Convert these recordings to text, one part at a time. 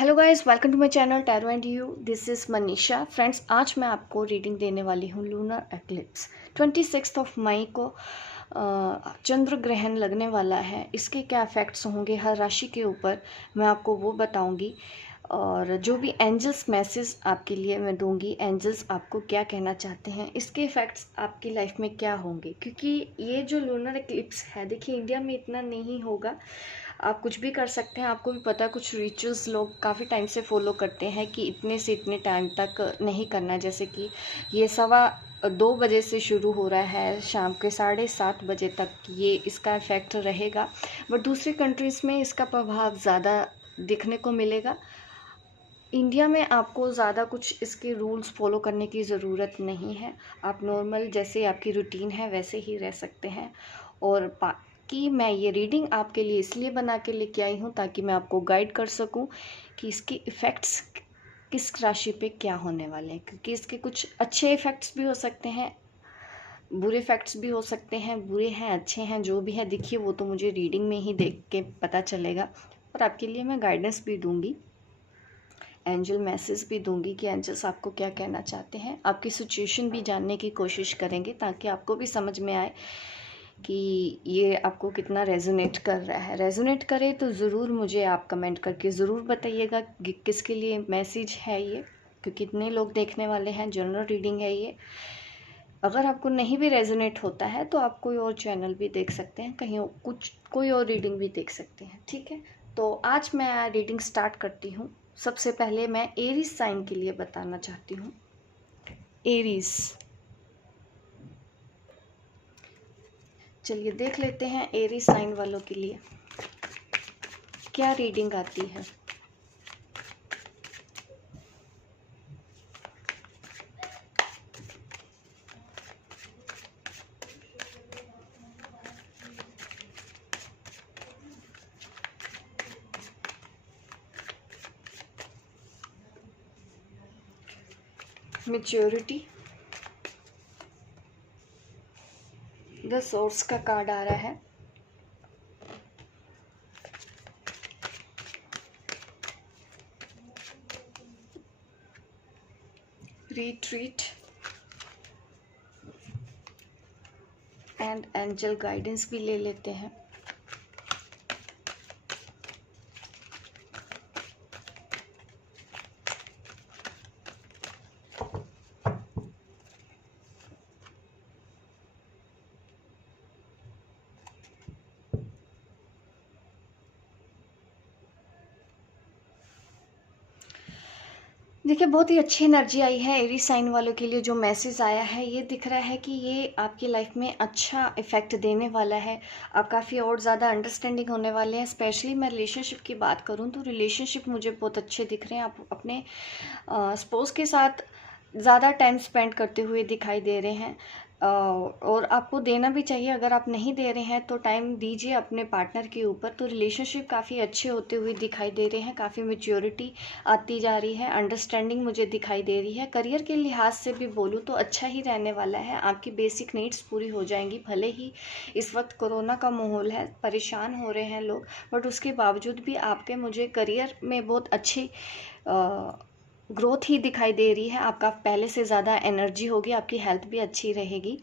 Hello guys, welcome to my channel tarot and you. This is Manisha. Friends, आज मैं आपको reading देने वाली हूँ लूनर एक्लिप्स। 26 मई को चंद्र ग्रहण लगने वाला है। इसके क्या इफ़ेक्ट्स होंगे हर राशि के ऊपर, मैं आपको वो बताऊंगी। और जो भी एंजल्स मैसेज आपके लिए मैं दूंगी, एंजल्स आपको क्या कहना चाहते हैं, इसके इफ़ेक्ट्स आपकी लाइफ में क्या होंगे। क्योंकि ये जो लूनर एक्लिप्स है, देखिए इंडिया में इतना नहीं होगा, आप कुछ भी कर सकते हैं। आपको भी पता है, कुछ रिचुअल्स लोग काफ़ी टाइम से फॉलो करते हैं कि इतने से इतने टाइम तक नहीं करना। जैसे कि ये 2:15 से शुरू हो रहा है, शाम के 7:30 तक ये इसका इफ़ेक्ट रहेगा। बट दूसरी कंट्रीज़ में इसका प्रभाव ज़्यादा दिखने को मिलेगा। इंडिया में आपको ज़्यादा कुछ इसके रूल्स फॉलो करने की ज़रूरत नहीं है। आप नॉर्मल जैसे आपकी रूटीन है वैसे ही रह सकते हैं। और कि मैं ये रीडिंग आपके लिए इसलिए बना के लेके आई हूँ ताकि मैं आपको गाइड कर सकूँ कि इसके इफ़ेक्ट्स किस राशि पे क्या होने वाले हैं। क्योंकि इसके कुछ अच्छे इफ़ेक्ट्स भी हो सकते हैं, बुरे इफ़ेक्ट्स भी हो सकते हैं। बुरे हैं, अच्छे हैं, जो भी है देखिए वो तो मुझे रीडिंग में ही देख के पता चलेगा। और आपके लिए मैं गाइडेंस भी दूँगी, एंजल मैसेज भी दूंगी कि एंजल्स आपको क्या कहना चाहते हैं। आपकी सिचुएशन भी जानने की कोशिश करेंगे ताकि आपको भी समझ में आए कि ये आपको कितना रेजोनेट कर रहा है। रेजोनेट करे तो ज़रूर मुझे आप कमेंट करके ज़रूर बताइएगा कि किसके लिए मैसेज है ये, क्योंकि इतने लोग देखने वाले हैं। जनरल रीडिंग है ये। अगर आपको नहीं भी रेजोनेट होता है तो आप कोई और चैनल भी देख सकते हैं, कहीं कोई और रीडिंग भी देख सकते हैं, ठीक है। तो आज मैं रीडिंग स्टार्ट करती हूँ। सबसे पहले मैं एरीज साइन के लिए बताना चाहती हूँ। एरीज, चलिए देख लेते हैं एरीज साइन वालों के लिए क्या रीडिंग आती है। मैच्योरिटी, द सोर्स का कार्ड आ रहा है। रिट्रीट एंड एंजल गाइडेंस भी ले लेते हैं। देखिए बहुत ही अच्छी एनर्जी आई है एरी साइन वालों के लिए। जो मैसेज आया है ये दिख रहा है कि ये आपकी लाइफ में अच्छा इफेक्ट देने वाला है। आप काफ़ी और ज़्यादा अंडरस्टैंडिंग होने वाले हैं। स्पेशली मैं रिलेशनशिप की बात करूँ तो रिलेशनशिप मुझे बहुत अच्छे दिख रहे हैं। आप अपने स्पोज के साथ ज़्यादा टाइम स्पेंड करते हुए दिखाई दे रहे हैं। और आपको देना भी चाहिए। अगर आप नहीं दे रहे हैं तो टाइम दीजिए अपने पार्टनर के ऊपर। तो रिलेशनशिप काफ़ी अच्छे होते हुए दिखाई दे रहे हैं। काफ़ी मैच्योरिटी आती जा रही है, अंडरस्टैंडिंग मुझे दिखाई दे रही है। करियर के लिहाज से भी बोलूँ तो अच्छा ही रहने वाला है। आपकी बेसिक नीड्स पूरी हो जाएंगी। भले ही इस वक्त कोरोना का माहौल है, परेशान हो रहे हैं लोग, बट उसके बावजूद भी आपके मुझे करियर में बहुत अच्छी ग्रोथ ही दिखाई दे रही है। आपका पहले से ज़्यादा एनर्जी होगी, आपकी हेल्थ भी अच्छी रहेगी।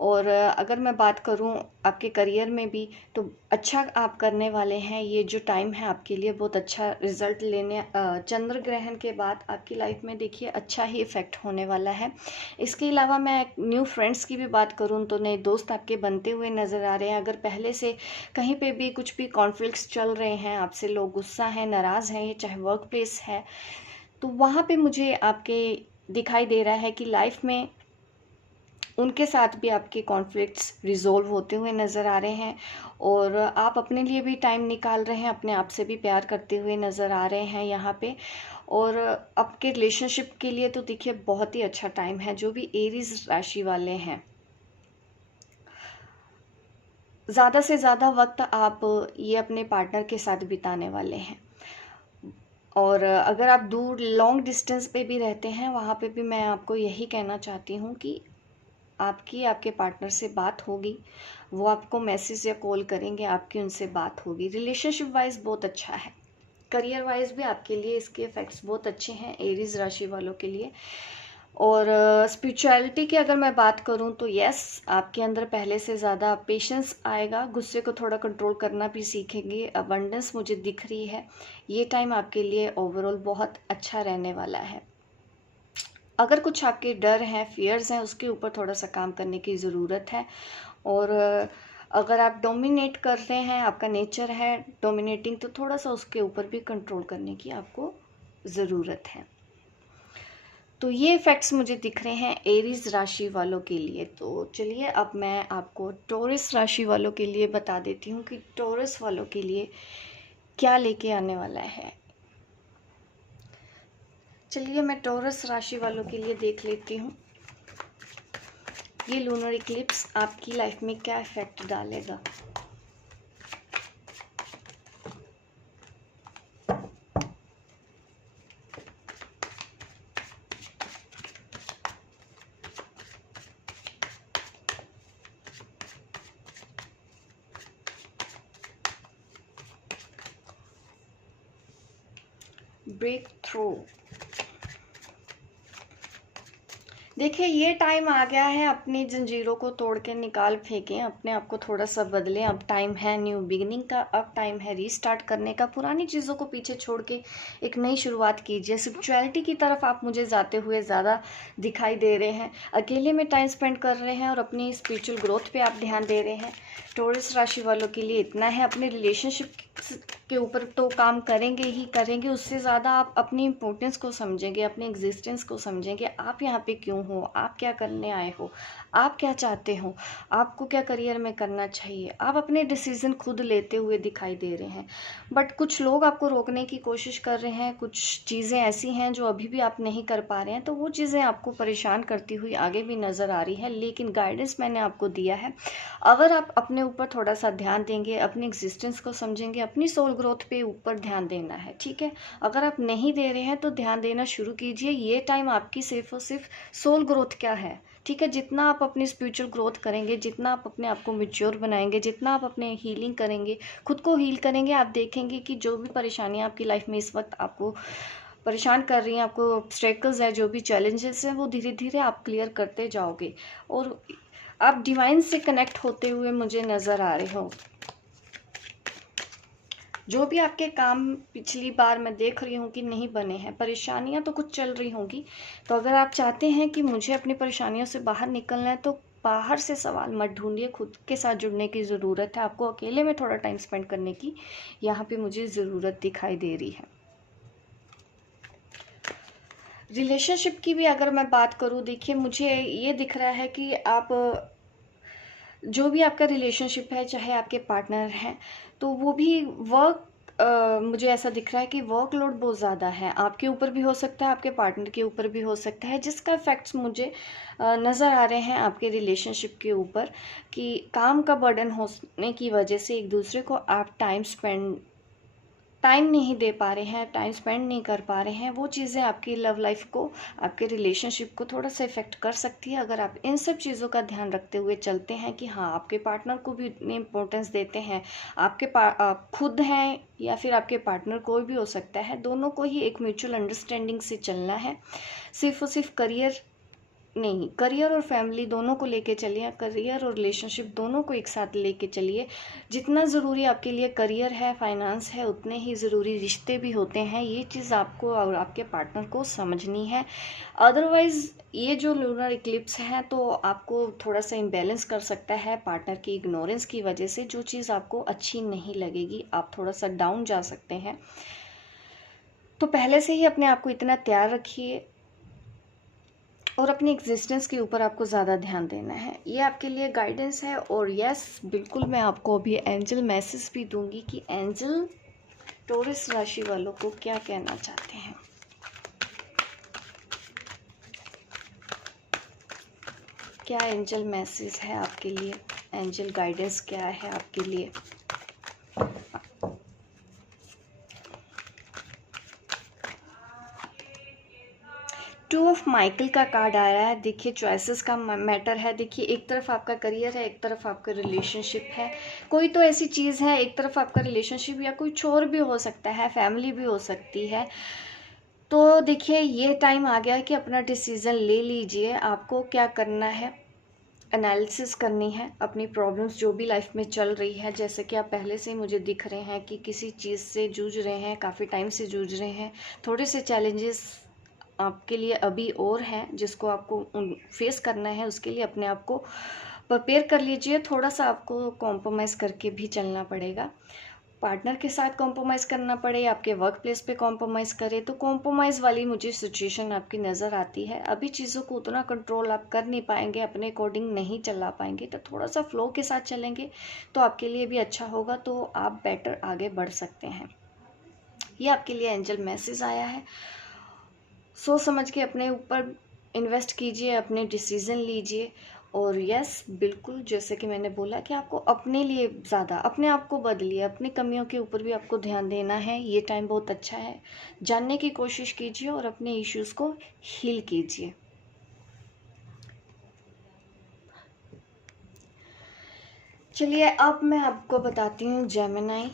और अगर मैं बात करूं आपके करियर में भी तो अच्छा आप करने वाले हैं। ये जो टाइम है आपके लिए बहुत अच्छा रिजल्ट लेने, चंद्र ग्रहण के बाद आपकी लाइफ में देखिए अच्छा ही इफेक्ट होने वाला है। इसके अलावा मैं न्यू फ्रेंड्स की भी बात करूं तो नए दोस्त आपके बनते हुए नज़र आ रहे हैं। अगर पहले से कहीं पे भी कुछ भी कॉन्फ्लिक्ट्स चल रहे हैं, आपसे लोग गुस्सा हैं, नाराज़ हैं, ये चाहे वर्क प्लेस है, तो वहाँ पे मुझे आपके दिखाई दे रहा है कि लाइफ में उनके साथ भी आपके कॉन्फ्लिक्ट्स रिजोल्व होते हुए नज़र आ रहे हैं। और आप अपने लिए भी टाइम निकाल रहे हैं, अपने आप से भी प्यार करते हुए नज़र आ रहे हैं यहाँ पे। और आपके रिलेशनशिप के लिए तो देखिए बहुत ही अच्छा टाइम है। जो भी एरीज राशि वाले हैं, ज़्यादा से ज़्यादा वक्त आप ये अपने पार्टनर के साथ बिताने वाले हैं। और अगर आप दूर लॉन्ग डिस्टेंस पे भी रहते हैं, वहाँ पे भी मैं आपको यही कहना चाहती हूँ कि आपकी आपके पार्टनर से बात होगी। वो आपको मैसेज या कॉल करेंगे, आपकी उनसे बात होगी। रिलेशनशिप वाइज बहुत अच्छा है। करियर वाइज भी आपके लिए इसके इफ़ेक्ट्स बहुत अच्छे हैं एरीज राशि वालों के लिए। और स्पिरिचुअलिटी की अगर मैं बात करूं तो यस, आपके अंदर पहले से ज़्यादा पेशेंस आएगा, गुस्से को थोड़ा कंट्रोल करना भी सीखेंगे, अबंडेंस मुझे दिख रही है। ये टाइम आपके लिए ओवरऑल बहुत अच्छा रहने वाला है। अगर कुछ आपके डर हैं, फियर्स हैं, उसके ऊपर थोड़ा सा काम करने की ज़रूरत है। और अगर आप डोमिनेट कर रहे हैं, आपका नेचर है डोमिनेटिंग, तो थोड़ा सा उसके ऊपर भी कंट्रोल करने की आपको ज़रूरत है। तो ये इफ़ेक्ट्स मुझे दिख रहे हैं एरीज राशि वालों के लिए। तो चलिए अब मैं आपको टॉरस राशि वालों के लिए बता देती हूँ कि टॉरस वालों के लिए क्या लेके आने वाला है। चलिए मैं टॉरस राशि वालों के लिए देख लेती हूँ ये लूनर इक्लिप्स आपकी लाइफ में क्या इफ़ेक्ट डालेगा। Breakthrough. देखिए ये टाइम आ गया है, अपनी जंजीरों को तोड़ के निकाल फेंकें, अपने आप को थोड़ा सा बदलें। अब टाइम है न्यू बिगिनिंग का, अब टाइम है रीस्टार्ट करने का। पुरानी चीज़ों को पीछे छोड़ के एक नई शुरुआत कीजिए। स्पिरिचुअलिटी की तरफ आप मुझे जाते हुए ज़्यादा दिखाई दे रहे हैं, अकेले में टाइम स्पेंड कर रहे हैं और अपनी स्पिरिचुअल ग्रोथ पे आप ध्यान दे रहे हैं। टॉरस राशि वालों के लिए इतना है, अपने रिलेशनशिप के ऊपर तो काम करेंगे ही करेंगे, उससे ज़्यादा आप अपनी इम्पोर्टेंस को समझेंगे, अपने एग्जिस्टेंस को समझेंगे। आप यहाँ पे क्यों हो, आप क्या करने आए हो, आप क्या चाहते हो, आपको क्या करियर में करना चाहिए, आप अपने डिसीजन खुद लेते हुए दिखाई दे रहे हैं। बट कुछ लोग आपको रोकने की कोशिश कर रहे हैं, कुछ चीज़ें ऐसी हैं जो अभी भी आप नहीं कर पा रहे हैं, तो वो चीज़ें आपको परेशान करती हुई आगे भी नज़र आ रही है। लेकिन गाइडेंस मैंने आपको दिया है, अगर आप अपने ऊपर थोड़ा सा ध्यान देंगे, अपनी एग्जिस्टेंस को समझेंगे, अपनी सोल ग्रोथ पे ऊपर ध्यान देना है, ठीक है। अगर आप नहीं दे रहे हैं तो ध्यान देना शुरू कीजिए। ये टाइम आपकी सिर्फ और सिर्फ सोल ग्रोथ क्या है, ठीक है। जितना आप अपनी स्पिरिचुअल ग्रोथ करेंगे, जितना आप अपने आप को मैच्योर बनाएंगे, जितना आप अपने हीलिंग करेंगे, खुद को हील करेंगे, आप देखेंगे कि जो भी परेशानियां आपकी लाइफ में इस वक्त आपको परेशान कर रही हैं, आपको ऑब्स्टेकल्स है, जो भी चैलेंजेस हैं, वो धीरे धीरे आप क्लियर करते जाओगे और आप डिवाइन से कनेक्ट होते हुए मुझे नज़र आ रहे हो। जो भी आपके काम पिछली बार मैं देख रही हूँ कि नहीं बने हैं, परेशानियाँ तो कुछ चल रही होंगी, तो अगर आप चाहते हैं कि मुझे अपनी परेशानियों से बाहर निकलना है, तो बाहर से सवाल मत ढूंढिए, खुद के साथ जुड़ने की ज़रूरत है। आपको अकेले में थोड़ा टाइम स्पेंड करने की यहाँ पे मुझे ज़रूरत दिखाई दे रही है। रिलेशनशिप की भी अगर मैं बात करूँ, देखिए मुझे ये दिख रहा है कि आप जो भी आपका रिलेशनशिप है, चाहे आपके पार्टनर हैं, तो वो भी वर्क मुझे ऐसा दिख रहा है कि वर्कलोड बहुत ज़्यादा है, आपके ऊपर भी हो सकता है, आपके पार्टनर के ऊपर भी हो सकता है, जिसका इफेक्ट्स मुझे नज़र आ रहे हैं आपके रिलेशनशिप के ऊपर, कि काम का बर्डन होने की वजह से एक दूसरे को आप टाइम नहीं दे पा रहे हैं, टाइम स्पेंड नहीं कर पा रहे हैं। वो चीज़ें आपकी लव लाइफ को, आपके रिलेशनशिप को थोड़ा सा इफेक्ट कर सकती है। अगर आप इन सब चीज़ों का ध्यान रखते हुए चलते हैं कि हाँ, आपके पार्टनर को भी इतनी इम्पोर्टेंस देते हैं, आप खुद हैं या फिर आपके पार्टनर कोई भी हो सकता है, दोनों को ही एक म्यूचुअल अंडरस्टैंडिंग से चलना है। सिर्फ और सिर्फ करियर नहीं, करियर और फैमिली दोनों को लेके चलिए, करियर और रिलेशनशिप दोनों को एक साथ लेके चलिए। जितना ज़रूरी आपके लिए करियर है, फाइनेंस है, उतने ही ज़रूरी रिश्ते भी होते हैं। ये चीज़ आपको और आपके पार्टनर को समझनी है। अदरवाइज़ ये जो लूनर इक्लिप्स है तो आपको थोड़ा सा इम्बैलेंस कर सकता है पार्टनर की इग्नोरेंस की वजह से, जो चीज़ आपको अच्छी नहीं लगेगी, आप थोड़ा सा डाउन जा सकते हैं। तो पहले से ही अपने आप को इतना तैयार रखिए और अपनी एग्जिस्टेंस के ऊपर आपको ज़्यादा ध्यान देना है। ये आपके लिए गाइडेंस है। और यस, बिल्कुल मैं आपको अभी एंजल मैसेज भी दूंगी कि एंजल टॉरस राशि वालों को क्या कहना चाहते हैं। क्या एंजल मैसेज है आपके लिए, एंजल गाइडेंस क्या है आपके लिए। टू ऑफ माइकल का कार्ड आया है। देखिए चॉइसेस का मैटर है। देखिए एक तरफ आपका करियर है, एक तरफ आपका रिलेशनशिप है। कोई तो ऐसी चीज़ है, एक तरफ आपका रिलेशनशिप या कुछ और भी हो सकता है, फैमिली भी हो सकती है। तो देखिए ये टाइम आ गया है कि अपना डिसीज़न ले लीजिए, आपको क्या करना है। एनालिसिस करनी है अपनी प्रॉब्लम्स जो भी लाइफ में चल रही है। जैसे कि आप पहले से ही मुझे दिख रहे हैं कि किसी चीज़ से जूझ रहे हैं, काफ़ी टाइम से जूझ रहे हैं। थोड़े से चैलेंजेस आपके लिए अभी और हैं जिसको आपको फेस करना है। उसके लिए अपने आप को प्रिपेयर कर लीजिए। थोड़ा सा आपको कॉम्प्रोमाइज़ करके भी चलना पड़ेगा। पार्टनर के साथ कॉम्प्रोमाइज़ करना पड़े, आपके वर्क प्लेस पे कॉम्प्रोमाइज़ करें, तो कॉम्प्रोमाइज़ वाली मुझे सिचुएशन आपकी नज़र आती है। अभी चीज़ों को उतना कंट्रोल आप कर नहीं पाएंगे, अपने अकॉर्डिंग नहीं चला पाएंगे, तो थोड़ा सा फ्लो के साथ चलेंगे तो आपके लिए भी अच्छा होगा, तो आप बेटर आगे बढ़ सकते हैं। ये आपके लिए एंजल मैसेज आया है। सोच समझ के अपने ऊपर इन्वेस्ट कीजिए, अपने डिसीज़न लीजिए। और यस, बिल्कुल जैसे कि मैंने बोला कि आपको अपने लिए ज़्यादा अपने आप को बदलिए, अपनी कमियों के ऊपर भी आपको ध्यान देना है। ये टाइम बहुत अच्छा है, जानने की कोशिश कीजिए और अपने इश्यूज़ को हील कीजिए। चलिए अब मैं आपको बताती हूँ जेमिनी,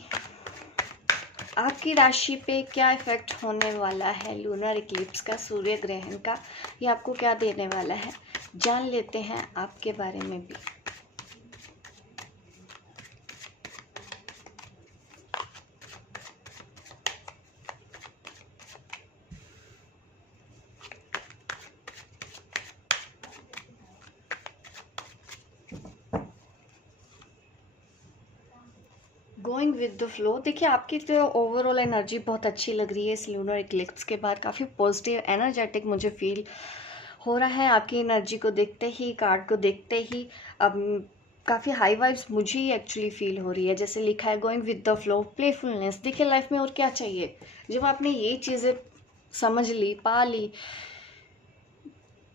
आपकी राशि पे क्या इफेक्ट होने वाला है लूनर इक्लिप्स का, सूर्य ग्रहण का। ये आपको क्या देने वाला है, जान लेते हैं आपके बारे में भी। गोइंग विद द फ्लो, देखिए आपकी तो ओवरऑल एनर्जी बहुत अच्छी लग रही है इस लूनर इक्लिप्स के बाद। काफ़ी पॉजिटिव एनर्जेटिक मुझे फील हो रहा है आपकी एनर्जी को देखते ही, कार्ड को देखते ही। अब काफ़ी हाई वाइब्स मुझे ही एक्चुअली फील हो रही है। जैसे लिखा है going with the flow, playfulness. देखिए लाइफ में और क्या चाहिए, जब आपने ये चीज़ें समझ ली, पा ली,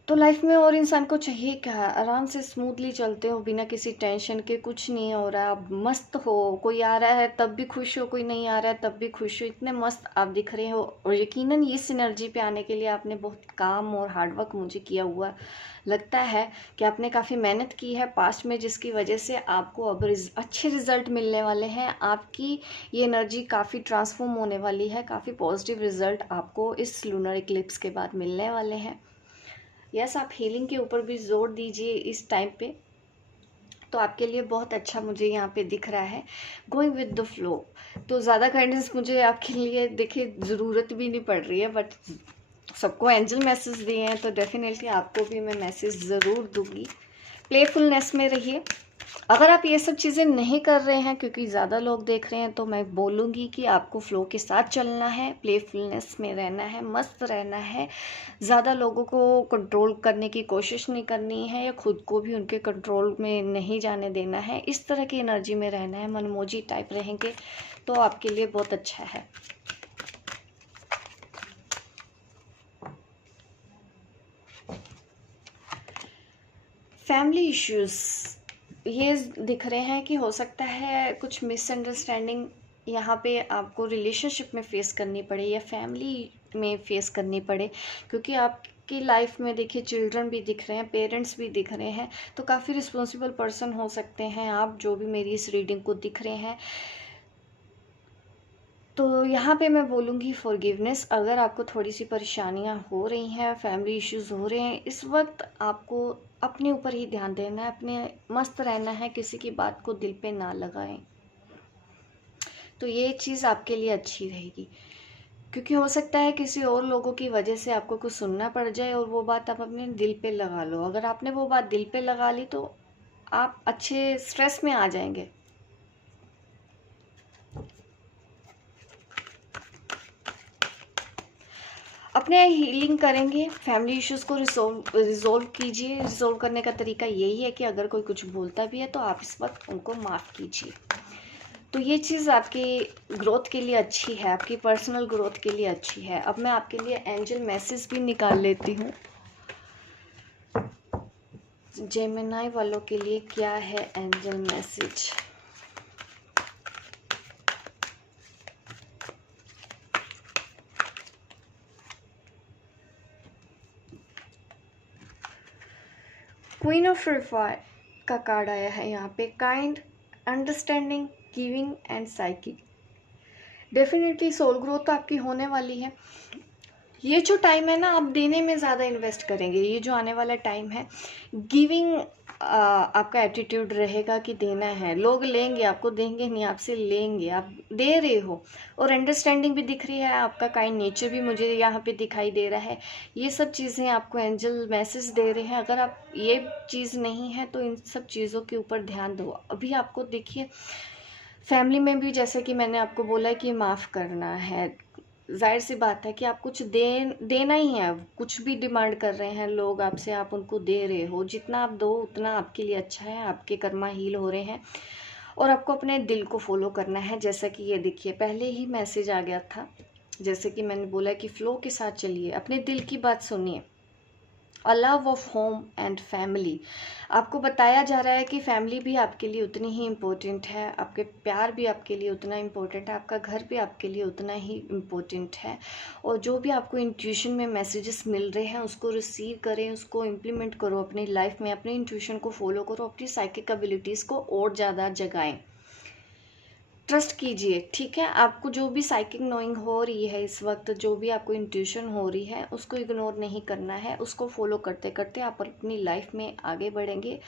तो लाइफ में और इंसान को चाहिए क्या। आराम से स्मूथली चलते हो बिना किसी टेंशन के, कुछ नहीं हो रहा है, आप मस्त हो। कोई आ रहा है तब भी खुश हो, कोई नहीं आ रहा है तब भी खुश हो, इतने मस्त आप दिख रहे हो। और यकीनन इस एनर्जी पे आने के लिए आपने बहुत काम और हार्डवर्क मुझे किया हुआ लगता है कि आपने काफ़ी मेहनत की है पास्ट में, जिसकी वजह से आपको अब अच्छे रिजल्ट मिलने वाले हैं। आपकी ये एनर्जी काफ़ी ट्रांसफॉर्म होने वाली है, काफ़ी पॉजिटिव रिजल्ट आपको इस लूनर इक्लिप्स के बाद मिलने वाले हैं। यस, आप हीलिंग के ऊपर भी जोर दीजिए इस टाइम पे, तो आपके लिए बहुत अच्छा मुझे यहाँ पे दिख रहा है। गोइंग विद द फ्लो, तो ज़्यादा गाइडेंस मुझे आपके लिए देखिए ज़रूरत भी नहीं पड़ रही है, बट सबको एंजल मैसेज दिए हैं तो डेफिनेटली आपको भी मैं मैसेज ज़रूर दूंगी। प्लेफुलनेस में रहिए। अगर आप ये सब चीज़ें नहीं कर रहे हैं, क्योंकि ज़्यादा लोग देख रहे हैं, तो मैं बोलूँगी कि आपको फ्लो के साथ चलना है, प्लेफुलनेस में रहना है, मस्त रहना है। ज़्यादा लोगों को कंट्रोल करने की कोशिश नहीं करनी है, या खुद को भी उनके कंट्रोल में नहीं जाने देना है। इस तरह की एनर्जी में रहना है, मनमोजी टाइप रहेंगे तो आपके लिए बहुत अच्छा है। फैमिली इश्यूज़ ये दिख रहे हैं कि हो सकता है कुछ मिसअंडरस्टैंडिंग यहाँ पे आपको रिलेशनशिप में फेस करनी पड़े या फैमिली में फेस करनी पड़े, क्योंकि आपकी लाइफ में देखिए चिल्ड्रन भी दिख रहे हैं, पेरेंट्स भी दिख रहे हैं, तो काफ़ी रिस्पॉन्सिबल पर्सन हो सकते हैं आप, जो भी मेरी इस रीडिंग को दिख रहे हैं। तो यहाँ पे मैं बोलूँगी फॉरगिवनेस। अगर आपको थोड़ी सी परेशानियाँ हो रही हैं, फैमिली इश्यूज़ हो रहे हैं, इस वक्त आपको अपने ऊपर ही ध्यान देना है, अपने मस्त रहना है, किसी की बात को दिल पे ना लगाएं। तो ये चीज़ आपके लिए अच्छी रहेगी, क्योंकि हो सकता है किसी और लोगों की वजह से आपको कुछ सुनना पड़ जाए और वो बात आप अपने दिल पे लगा लो। अगर आपने वो बात दिल पे लगा ली तो आप अच्छे स्ट्रेस में आ जाएंगे। अपने हीलिंग करेंगे, फैमिली इश्यूज़ को रिजोल्व कीजिए। रिजोल्व करने का तरीका यही है कि अगर कोई कुछ बोलता भी है तो आप इस वक्त उनको माफ़ कीजिए। तो ये चीज़ आपकी ग्रोथ के लिए अच्छी है, आपकी पर्सनल ग्रोथ के लिए अच्छी है। अब मैं आपके लिए एंजल मैसेज भी निकाल लेती हूँ। जेमिनी वालों के लिए क्या है एंजल मैसेज। क्वीन ऑफ रिफायर का कार्ड आया है यहाँ पे। Kind understanding, giving and psychic. Definitely soul growth तो आपकी होने वाली है। ये जो टाइम है ना, आप देने में ज़्यादा इन्वेस्ट करेंगे। ये जो आने वाला टाइम है, गिविंग आपका एटीट्यूड रहेगा कि देना है, लोग लेंगे, आपको देंगे नहीं, आपसे लेंगे, आप दे रहे हो। और अंडरस्टैंडिंग भी दिख रही है, आपका काइंड नेचर भी मुझे यहाँ पे दिखाई दे रहा है। ये सब चीज़ें आपको एंजल मैसेज दे रहे हैं। अगर आप ये चीज़ नहीं है तो इन सब चीज़ों के ऊपर ध्यान दो। अभी आपको देखिए, फैमिली में भी जैसे कि मैंने आपको बोला कि माफ़ करना है। जाहिर सी बात है कि आप कुछ देना ही है। कुछ भी डिमांड कर रहे हैं लोग आपसे, आप उनको दे रहे हो। जितना आप दो उतना आपके लिए अच्छा है, आपके कर्मा हील हो रहे हैं। और आपको अपने दिल को फॉलो करना है। जैसा कि ये देखिए, पहले ही मैसेज आ गया था, जैसे कि मैंने बोला कि फ्लो के साथ चलिए, अपने दिल की बात सुनिए। A love of home and family, आपको बताया जा रहा है कि फैमिली भी आपके लिए उतनी ही इम्पोर्टेंट है, आपके प्यार भी आपके लिए उतना इम्पोर्टेंट है, आपका घर भी आपके लिए उतना ही इम्पोर्टेंट है। और जो भी आपको इंट्यूशन में मैसेजेस मिल रहे हैं उसको रिसीव करें, उसको इम्प्लीमेंट करो अपनी लाइफ में, अपने इंट्यूशन को फॉलो करो, अपनी साइकिक एबिलिटीज़ को और ज़्यादा जगाएं। ट्रस्ट कीजिए, ठीक है। आपको जो भी साइकिक नोइंग हो रही है इस वक्त, जो भी आपको इंट्यूशन हो रही है, उसको इग्नोर नहीं करना है। उसको फॉलो करते करते आप अपनी लाइफ में आगे बढ़ेंगे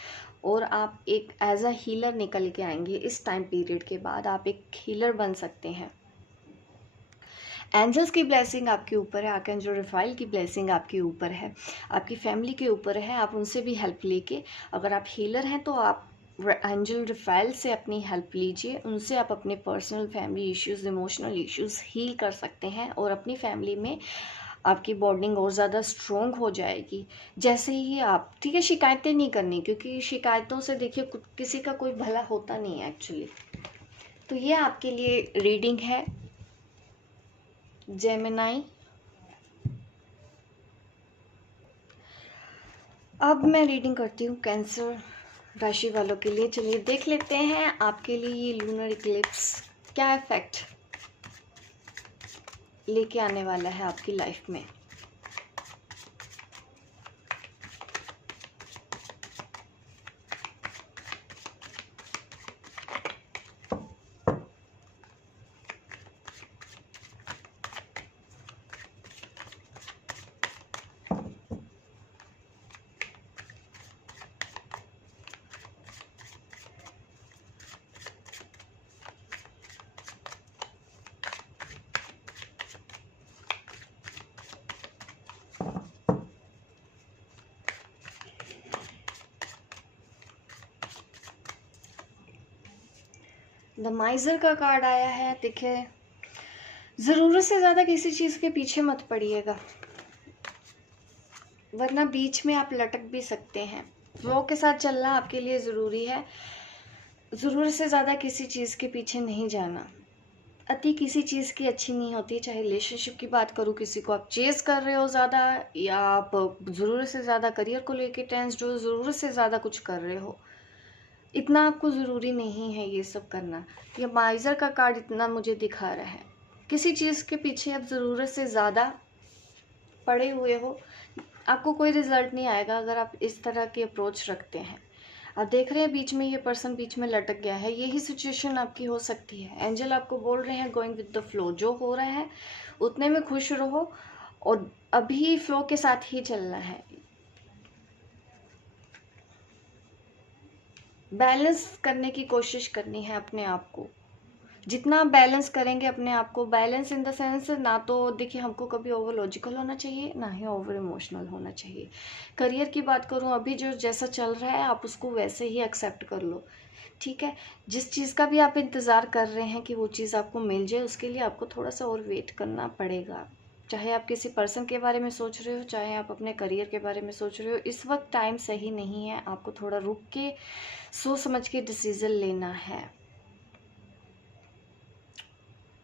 और आप एक एज अ हीलर निकल के आएंगे। इस टाइम पीरियड के बाद आप एक हीलर बन सकते हैं। एंजल्स की ब्लेसिंग आपके ऊपर है, आर्कएंजल रफाइल की ब्लेसिंग आपके ऊपर है, आपकी फैमिली के ऊपर है। आप उनसे भी हेल्प लेके, अगर आप हीलर हैं तो आप एंजल रफाइल से अपनी हेल्प लीजिए। उनसे आप अपने personal family issues, emotional issues heal कर सकते हैं और अपनी फैमिली में आपकी बॉन्डिंग और ज़्यादा स्ट्रोंग हो जाएगी। जैसे ही आप, ठीक है, शिकायतें नहीं करनी, क्योंकि शिकायतों से देखिए किसी का कोई भला होता नहीं है एक्चुअली। तो ये आपके लिए रीडिंग है जेमिनाई। अब मैं रीडिंग करती हूँ कैंसर राशि वालों के लिए। चलिए देख लेते हैं आपके लिए ये लूनर इक्लिप्स क्या इफेक्ट लेके आने वाला है आपकी लाइफ में। द माइजर का कार्ड आया है। देखिए, ज़रूरत से ज़्यादा किसी चीज़ के पीछे मत पड़िएगा, वरना बीच में आप लटक भी सकते हैं। फ्लो के साथ चलना आपके लिए ज़रूरी है। ज़रूरत से ज़्यादा किसी चीज़ के पीछे नहीं जाना। अति किसी चीज़ की अच्छी नहीं होती। चाहे रिलेशनशिप की बात करूँ, किसी को आप चेस कर रहे हो ज़्यादा, या आप ज़रूरत से ज़्यादा करियर को लेके टेंस्ड हो, ज़रूरत से ज़्यादा कुछ कर रहे हो, इतना आपको ज़रूरी नहीं है ये सब करना। ये माइजर का कार्ड इतना मुझे दिखा रहा है, किसी चीज़ के पीछे आप ज़रूरत से ज़्यादा पड़े हुए हो, आपको कोई रिजल्ट नहीं आएगा अगर आप इस तरह की अप्रोच रखते हैं। आप देख रहे हैं बीच में ये पर्सन बीच में लटक गया है, यही सिचुएशन आपकी हो सकती है। एंजल आपको बोल रहे हैं गोइंग विद द फ्लो, जो हो रहा है उतने में खुश रहो और अभी फ्लो के साथ ही चलना है। बैलेंस करने की कोशिश करनी है अपने आप को। जितना आप बैलेंस करेंगे अपने आप को, बैलेंस इन द सेंस, ना तो देखिए हमको कभी ओवर लॉजिकल होना चाहिए, ना ही ओवर इमोशनल होना चाहिए। करियर की बात करूं, अभी जो जैसा चल रहा है आप उसको वैसे ही एक्सेप्ट कर लो, ठीक है। जिस चीज़ का भी आप इंतज़ार कर रहे हैं कि वो चीज़ आपको मिल जाए, उसके लिए आपको थोड़ा सा और वेट करना पड़ेगा। चाहे आप किसी पर्सन के बारे में सोच रहे हो, चाहे आप अपने करियर के बारे में सोच रहे हो, इस वक्त टाइम सही नहीं है। आपको थोड़ा रुक के सोच समझ के डिसीज़न लेना है।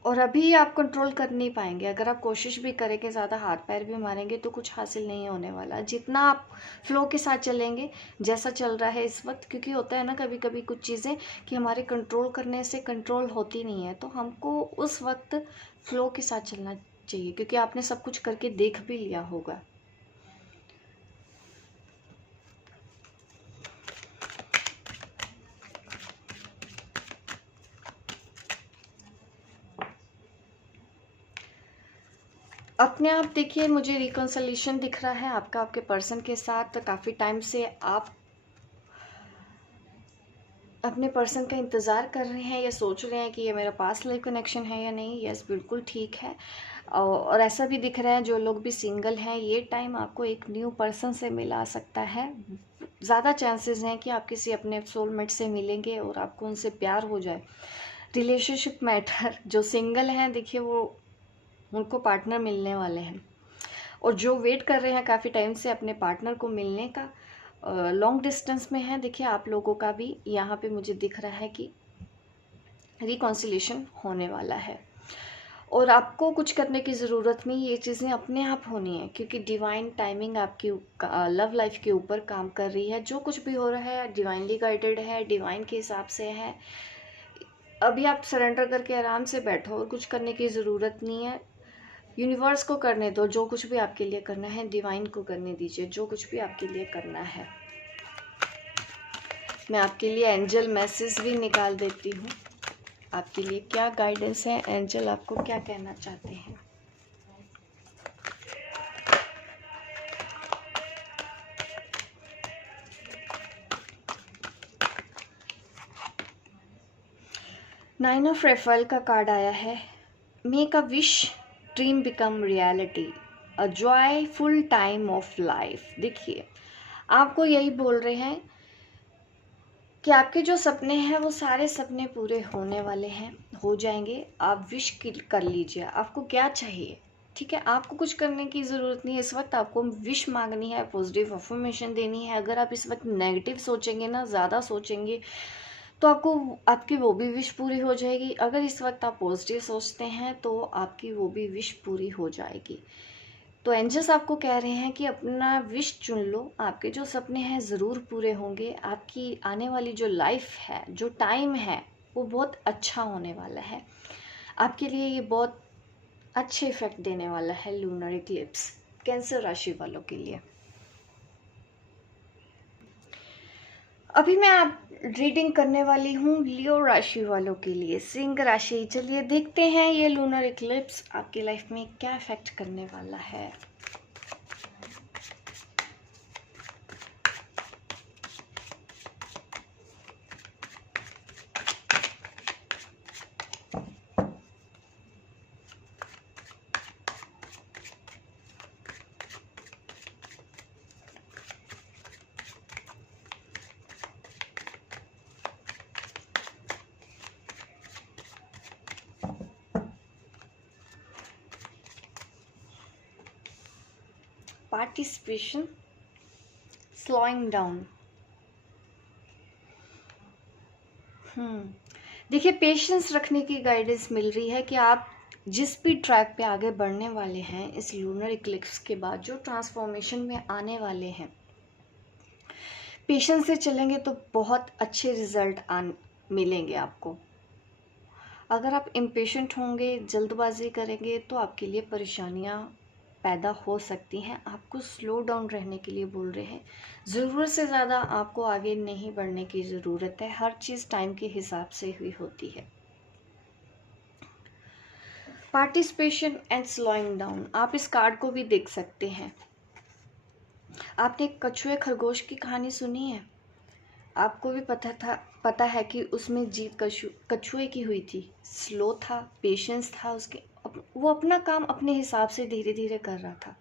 और अभी आप कंट्रोल कर नहीं पाएंगे। अगर आप कोशिश भी करेंगे, ज़्यादा हाथ पैर भी मारेंगे, तो कुछ हासिल नहीं होने वाला। जितना आप फ्लो के साथ चलेंगे, जैसा चल रहा है इस वक्त, क्योंकि होता है ना कभी कभी कुछ चीज़ें कि हमारे कंट्रोल करने से कंट्रोल होती नहीं है, तो हमको उस वक्त फ्लो के साथ चलना चाहिए, क्योंकि आपने सब कुछ करके देख भी लिया होगा। अपने आप देखिए, मुझे रिकंसिलिएशन दिख रहा है आपका आपके पर्सन के साथ। काफ़ी टाइम से आप अपने पर्सन का इंतज़ार कर रहे हैं या सोच रहे हैं कि ये मेरा पास्ट लाइफ कनेक्शन है या नहीं। यस, बिल्कुल ठीक है। और ऐसा भी दिख रहा है जो लोग भी सिंगल हैं, ये टाइम आपको एक न्यू पर्सन से मिला सकता है। ज़्यादा चांसेस हैं कि आप किसी अपने सोलमेट से मिलेंगे और आपको उनसे प्यार हो जाए। रिलेशनशिप मैटर, जो सिंगल हैं देखिए वो उनको पार्टनर मिलने वाले हैं, और जो वेट कर रहे हैं काफ़ी टाइम से अपने पार्टनर को मिलने का, लॉन्ग डिस्टेंस में है, देखिए आप लोगों का भी यहाँ पे मुझे दिख रहा है कि रिकॉन्सिलेशन होने वाला है। और आपको कुछ करने की ज़रूरत नहीं, ये चीज़ें अपने आप होनी है, क्योंकि डिवाइन टाइमिंग आपकी लव लाइफ के ऊपर काम कर रही है। जो कुछ भी हो रहा है डिवाइनली गाइडेड है, डिवाइन के हिसाब से है। अभी आप सरेंडर करके आराम से बैठो और कुछ करने की ज़रूरत नहीं है। यूनिवर्स को करने दो, जो कुछ भी आपके लिए करना है डिवाइन को करने दीजिए, जो कुछ भी आपके लिए करना है। मैं आपके लिए एंजल मैसेज भी निकाल देती हूँ। आपके लिए क्या गाइडेंस है, एंजल आपको क्या कहना चाहते हैं। नाइन ऑफ रेफल का कार्ड आया है। Make a wish, dream become reality, a joyful time of life. देखिए आपको यही बोल रहे हैं कि आपके जो सपने हैं वो सारे सपने पूरे होने वाले हैं, हो जाएंगे। आप विश कर लीजिए, आपको क्या चाहिए। ठीक है, आपको कुछ करने की ज़रूरत नहीं है इस वक्त। आपको विश मांगनी है, पॉजिटिव अफर्मेशन देनी है। अगर आप इस वक्त नेगेटिव सोचेंगे ना, ज़्यादा सोचेंगे, तो आपको आपकी वो भी विश पूरी हो जाएगी। अगर इस वक्त आप पॉजिटिव सोचते हैं तो आपकी वो भी विश पूरी हो जाएगी। तो एंजल्स आपको कह रहे हैं कि अपना विश चुन लो, आपके जो सपने हैं ज़रूर पूरे होंगे। आपकी आने वाली जो लाइफ है, जो टाइम है, वो बहुत अच्छा होने वाला है। आपके लिए ये बहुत अच्छे इफेक्ट देने वाला है लूनर इक्लिप्स, कैंसर राशि वालों के लिए। अभी मैं आप रीडिंग करने वाली हूँ लियो राशि वालों के लिए, सिंह राशि। चलिए देखते हैं ये लूनर इक्लिप्स आपकी लाइफ में क्या इफेक्ट करने वाला है। Participation, slowing down. देखिए पेशेंस रखने की गाइडेंस मिल रही है कि आप जिस भी ट्रैक पे आगे बढ़ने वाले हैं इस लूनर इक्लिप्स के बाद, जो ट्रांसफॉर्मेशन में आने वाले हैं, पेशेंस से चलेंगे तो बहुत अच्छे रिजल्ट मिलेंगे आपको। अगर आप इम्पेशेंट होंगे, जल्दबाजी करेंगे, तो आपके लिए परेशानियां पैदा हो सकती हैं। आपको स्लो डाउन रहने के लिए बोल रहे हैं। ज़रूरत से ज़्यादा आपको आगे नहीं बढ़ने की ज़रूरत है। हर चीज़ टाइम के हिसाब से हुई होती है। पार्टिसिपेशन एंड स्लोइंग डाउन, आप इस कार्ड को भी देख सकते हैं। आपने कछुए खरगोश की कहानी सुनी है? आपको भी पता है कि उसमें जीत कछुए की हुई थी। स्लो था, पेशेंस था उसके, वो अपना काम अपने हिसाब से धीरे धीरे कर रहा था।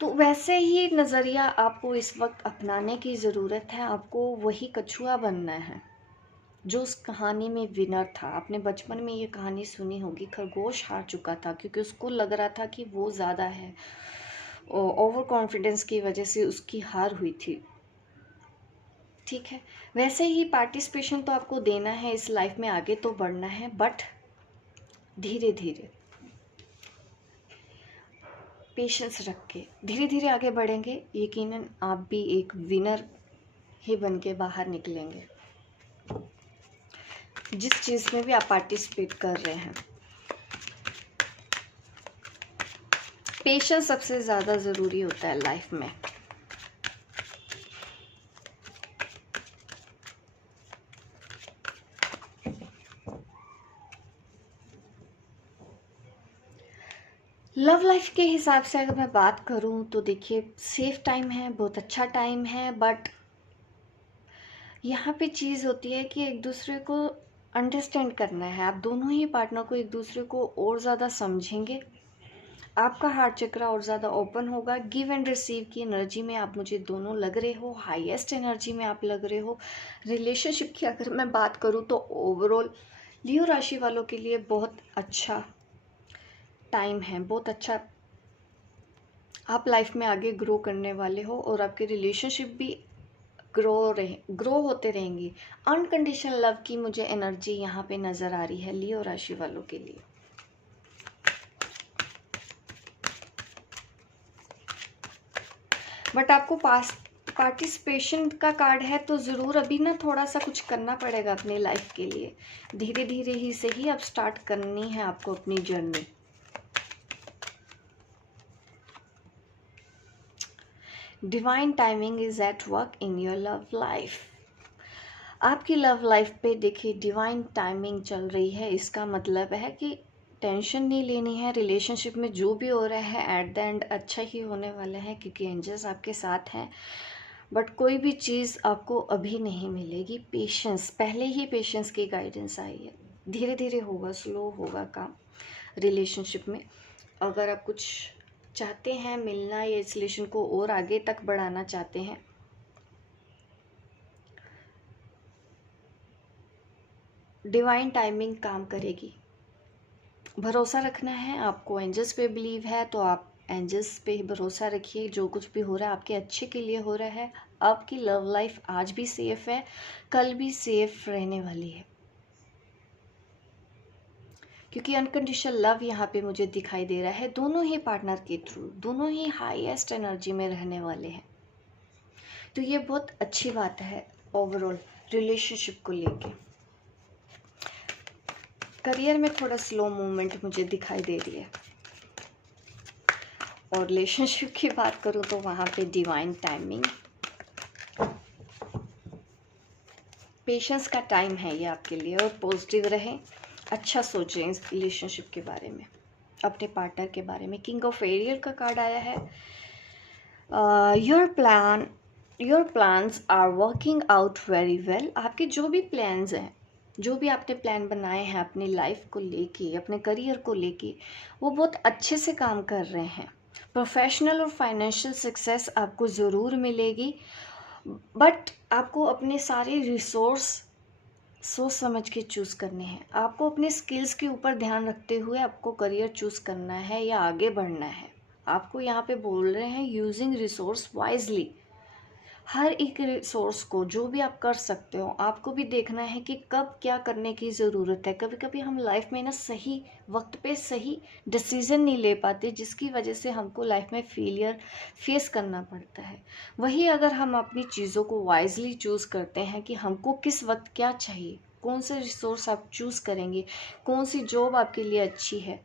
तो वैसे ही नज़रिया आपको इस वक्त अपनाने की ज़रूरत है। आपको वही कछुआ बनना है जो उस कहानी में विनर था। आपने बचपन में ये कहानी सुनी होगी। खरगोश हार चुका था क्योंकि उसको लग रहा था कि वो ज़्यादा है, ओवर कॉन्फिडेंस की वजह से उसकी हार हुई थी। ठीक है, वैसे ही पार्टिसिपेशन तो आपको देना है इस लाइफ में, आगे तो बढ़ना है, बट धीरे धीरे पेशेंस रख के धीरे धीरे आगे बढ़ेंगे। यकीनन आप भी एक विनर ही बन के बाहर निकलेंगे जिस चीज़ में भी आप पार्टिसिपेट कर रहे हैं। पेशेंस सबसे ज़्यादा ज़रूरी होता है लाइफ में। लव लाइफ के हिसाब से अगर मैं बात करूं तो देखिए सेफ टाइम है, बहुत अच्छा टाइम है, बट यहाँ पे चीज़ होती है कि एक दूसरे को अंडरस्टैंड करना है। आप दोनों ही पार्टनर को एक दूसरे को और ज़्यादा समझेंगे, आपका हार्ट चक्र और ज़्यादा ओपन होगा। गिव एंड रिसीव की एनर्जी में आप मुझे दोनों लग रहे हो, हाईएस्ट एनर्जी में आप लग रहे हो। रिलेशनशिप की अगर मैं बात करूँ तो ओवरऑल लियो राशि वालों के लिए बहुत अच्छा टाइम है, बहुत अच्छा। आप लाइफ में आगे ग्रो करने वाले हो और आपके रिलेशनशिप भी ग्रो होते रहेंगी। अनकंडीशनल लव की मुझे एनर्जी यहाँ पे नज़र आ रही है लियो राशि वालों के लिए। बट आपको पार्टिसिपेशन का कार्ड है तो ज़रूर अभी ना थोड़ा सा कुछ करना पड़ेगा अपनी लाइफ के लिए। धीरे धीरे ही से ही अब स्टार्ट करनी है आपको अपनी journey. Divine timing is at work in your love life. आपकी लव लाइफ पे देखिए डिवाइन टाइमिंग चल रही है। इसका मतलब है कि टेंशन नहीं लेनी है। रिलेशनशिप में जो भी हो रहा है एट द एंड अच्छा ही होने वाला है, क्योंकि एंजल्स आपके साथ हैं। बट कोई भी चीज़ आपको अभी नहीं मिलेगी। पेशेंस, पहले ही पेशेंस की गाइडेंस आई है। धीरे धीरे होगा, स्लो होगा काम रिलेशनशिप में। अगर आप कुछ चाहते हैं मिलना या इस रिलेशन को और आगे तक बढ़ाना चाहते हैं, डिवाइन टाइमिंग काम करेगी। भरोसा रखना है आपको। एंजल्स पे बिलीव है तो आप एंजल्स पे ही भरोसा रखिए। जो कुछ भी हो रहा है आपके अच्छे के लिए हो रहा है। आपकी लव लाइफ आज भी सेफ है, कल भी सेफ रहने वाली है, क्योंकि अनकंडीशनल लव यहाँ पे मुझे दिखाई दे रहा है। दोनों ही पार्टनर के थ्रू दोनों ही हाईएस्ट एनर्जी में रहने वाले हैं, तो ये बहुत अच्छी बात है ओवरऑल रिलेशनशिप को लेके। करियर में थोड़ा स्लो मूवमेंट मुझे दिखाई दे रही है, और रिलेशनशिप की बात करूँ तो वहाँ पे डिवाइन टाइमिंग, पेशेंस का टाइम है ये आपके लिए। और पॉजिटिव रहें, अच्छा सोचें इस रिलेशनशिप के बारे में, अपने पार्टनर के बारे में। किंग ऑफ एरियल का कार्ड आया है। Your plans are working out very well. आपके जो भी प्लान्स हैं, जो भी आपने प्लान बनाए हैं अपनी लाइफ को लेके, अपने करियर को लेके, वो बहुत अच्छे से काम कर रहे हैं। प्रोफेशनल और फाइनेंशियल सक्सेस आपको ज़रूर मिलेगी, बट आपको अपने सारे रिसोर्स सोच समझ के चूज़ करने हैं। आपको अपने स्किल्स के ऊपर ध्यान रखते हुए आपको करियर चूज़ करना है या आगे बढ़ना है। आपको यहाँ पे बोल रहे हैं यूजिंग रिसोर्स वाइजली। हर एक रिसोर्स को जो भी आप कर सकते हो आपको भी देखना है कि कब क्या करने की ज़रूरत है। कभी कभी हम लाइफ में ना सही वक्त पे सही डिसीज़न नहीं ले पाते, जिसकी वजह से हमको लाइफ में फेलियर फेस करना पड़ता है। वही अगर हम अपनी चीज़ों को वाइजली चूज़ करते हैं कि हमको किस वक्त क्या चाहिए, कौन से रिसोर्स आप चूज़ करेंगे, कौन सी जॉब आपके लिए अच्छी है,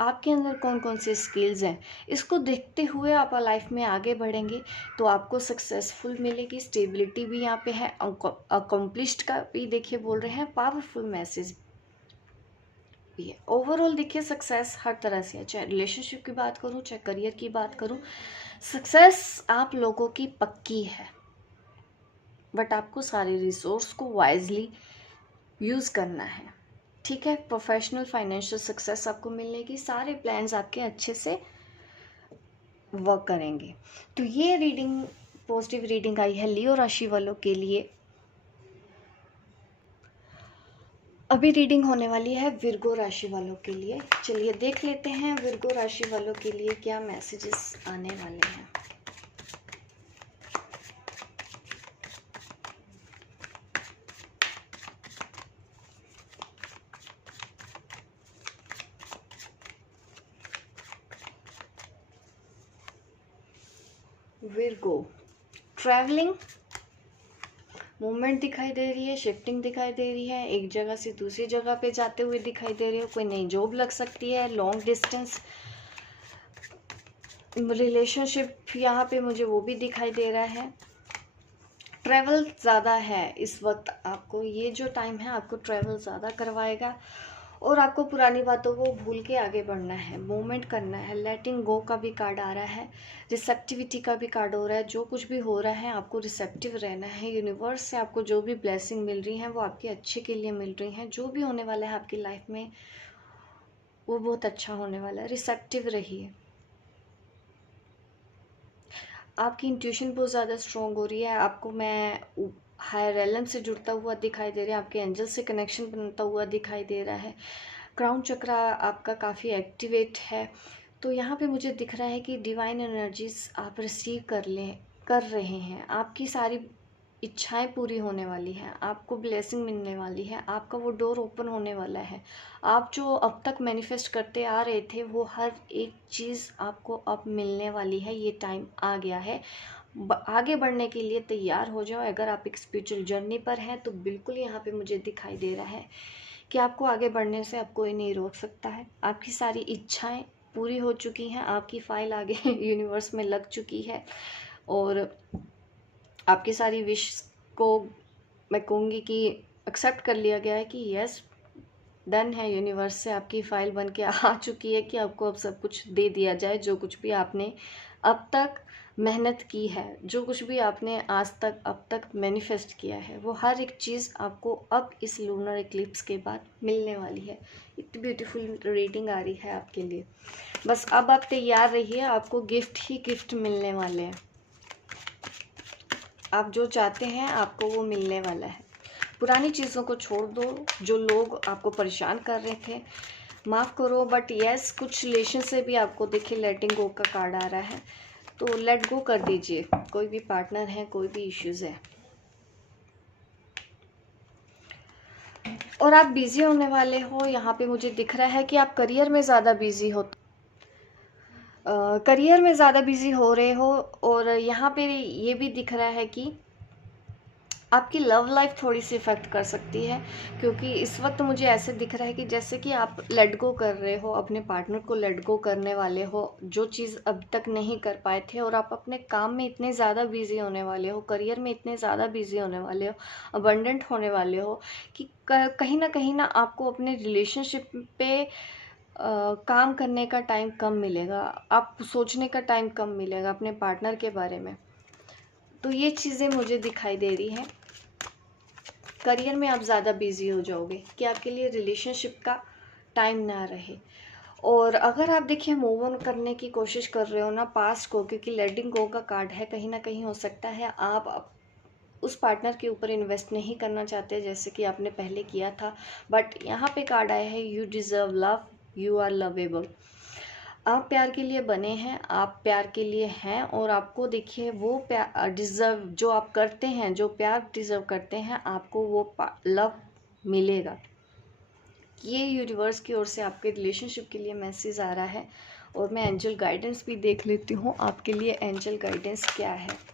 आपके अंदर कौन कौन से स्किल्स हैं, इसको देखते हुए आप लाइफ में आगे बढ़ेंगे तो आपको सक्सेसफुल मिलेगी। स्टेबिलिटी भी यहाँ पे है। अकम्प्लिश्ड का भी देखिए बोल रहे हैं, पावरफुल मैसेज भी है। ओवरऑल देखिए सक्सेस हर तरह से है, चाहे रिलेशनशिप की बात करूँ चाहे करियर की बात करूँ, सक्सेस आप लोगों की पक्की है। बट आपको सारे रिसोर्स को वाइजली यूज़ करना है, ठीक है। प्रोफेशनल फाइनेंशियल सक्सेस आपको मिलेगी, सारे प्लान्स आपके अच्छे से वर्क करेंगे। तो ये रीडिंग पॉजिटिव रीडिंग आई है लियो राशि वालों के लिए। अभी रीडिंग होने वाली है विर्गो राशि वालों के लिए। चलिए देख लेते हैं विर्गो राशि वालों के लिए क्या मैसेजेस आने वाले हैं। विर्गो, ट्रैवलिंग मूवमेंट दिखाई दे रही है, शिफ्टिंग दिखाई दे रही है, एक जगह से दूसरी जगह पे जाते हुए दिखाई दे रही हो। कोई नई जॉब लग सकती है, लॉन्ग डिस्टेंस रिलेशनशिप यहाँ पे मुझे वो भी दिखाई दे रहा है। ट्रैवल ज़्यादा है इस वक्त, आपको ये जो टाइम है आपको ट्रैवल ज़्यादा करवाएगा। और आपको पुरानी बातों को भूल के आगे बढ़ना है, मूवमेंट करना है। लेटिंग गो का भी कार्ड आ रहा है, रिसेप्टिविटी का भी कार्ड हो रहा है। जो कुछ भी हो रहा है आपको रिसेप्टिव रहना है। यूनिवर्स से आपको जो भी ब्लेसिंग मिल रही हैं वो आपके अच्छे के लिए मिल रही हैं। जो भी होने वाला है आपकी लाइफ में वो बहुत अच्छा होने वाला है। रिसेप्टिव रहिए। आपकी इंट्यूशन बहुत ज़्यादा स्ट्रॉन्ग हो रही है। आपको मैं हायर एलम से जुड़ता हुआ दिखाई दे रहा है, आपके एंजल से कनेक्शन बनता हुआ दिखाई दे रहा है। क्राउन चक्रा आपका काफ़ी एक्टिवेट है। तो यहाँ पे मुझे दिख रहा है कि डिवाइन एनर्जीज आप रिसीव कर रहे हैं। आपकी सारी इच्छाएं पूरी होने वाली हैं, आपको ब्लेसिंग मिलने वाली है, आपका वो डोर ओपन होने वाला है। आप जो अब तक मैनिफेस्ट करते आ रहे थे वो हर एक चीज़ आपको अब मिलने वाली है। ये टाइम आ गया है, आगे बढ़ने के लिए तैयार हो जाओ। अगर आप एक स्पिरिचुअल जर्नी पर हैं तो बिल्कुल यहाँ पे मुझे दिखाई दे रहा है कि आपको आगे बढ़ने से अब कोई नहीं रोक सकता है। आपकी सारी इच्छाएं पूरी हो चुकी हैं, आपकी फाइल आगे यूनिवर्स में लग चुकी है और आपकी सारी विश को मैं कहूँगी कि एक्सेप्ट कर लिया गया है कि यस डन है। यूनिवर्स से आपकी फ़ाइल बन के आ चुकी है कि आपको अब सब कुछ दे दिया जाए। जो कुछ भी आपने अब तक मेहनत की है, जो कुछ भी आपने आज तक अब तक मैनिफेस्ट किया है, वो हर एक चीज़ आपको अब इस लूनर इक्लिप्स के बाद मिलने वाली है। इतनी ब्यूटीफुल रीडिंग आ रही है आपके लिए। बस अब आप तैयार रहिए, आपको गिफ्ट ही गिफ्ट मिलने वाले हैं। आप जो चाहते हैं आपको वो मिलने वाला है। पुरानी चीज़ों को छोड़ दो, जो लोग आपको परेशान कर रहे थे माफ़ करो। बट यस कुछ रिलेशन से भी आपको देखिए लेटिंग गो का कार्ड आ रहा है, तो लेट गो कर दीजिए। कोई भी पार्टनर है, कोई भी इश्यूज़ है और आप बिज़ी होने वाले हो। यहाँ पे मुझे दिख रहा है कि आप करियर में ज़्यादा बिज़ी हो, करियर में ज़्यादा बिज़ी हो रहे हो। और यहाँ पे ये भी दिख रहा है कि आपकी लव लाइफ थोड़ी सी इफ़ेक्ट कर सकती है, क्योंकि इस वक्त मुझे ऐसे दिख रहा है कि जैसे कि आप लेट गो कर रहे हो, अपने पार्टनर को लेट गो करने वाले हो, जो चीज़ अब तक नहीं कर पाए थे। और आप अपने काम में इतने ज़्यादा बिजी होने वाले हो, करियर में इतने ज़्यादा बिजी होने वाले हो, अबंडेंट होने वाले हो कि कहीं ना आपको अपने रिलेशनशिप पे काम करने का टाइम कम मिलेगा, आप सोचने का टाइम कम मिलेगा अपने पार्टनर के बारे में। तो ये चीज़ें मुझे दिखाई दे रही हैं। करियर में आप ज़्यादा बिजी हो जाओगे कि आपके लिए रिलेशनशिप का टाइम ना रहे। और अगर आप देखिए मूव ऑन करने की कोशिश कर रहे हो ना पास्ट को, क्योंकि लेटिंग गो का कार्ड है, कहीं ना कहीं हो सकता है आप उस पार्टनर के ऊपर इन्वेस्ट नहीं करना चाहते जैसे कि आपने पहले किया था। बट यहाँ पे कार्ड आया है you deserve love, you are lovable. आप प्यार के लिए बने हैं, आप प्यार के लिए हैं और आपको देखिए वो प्यार डिज़र्व जो आप करते हैं, जो प्यार डिज़र्व करते हैं, आपको वो लव मिलेगा। ये यूनिवर्स की ओर से आपके रिलेशनशिप के लिए मैसेज आ रहा है। और मैं एंजल गाइडेंस भी देख लेती हूँ आपके लिए एंजल गाइडेंस क्या है।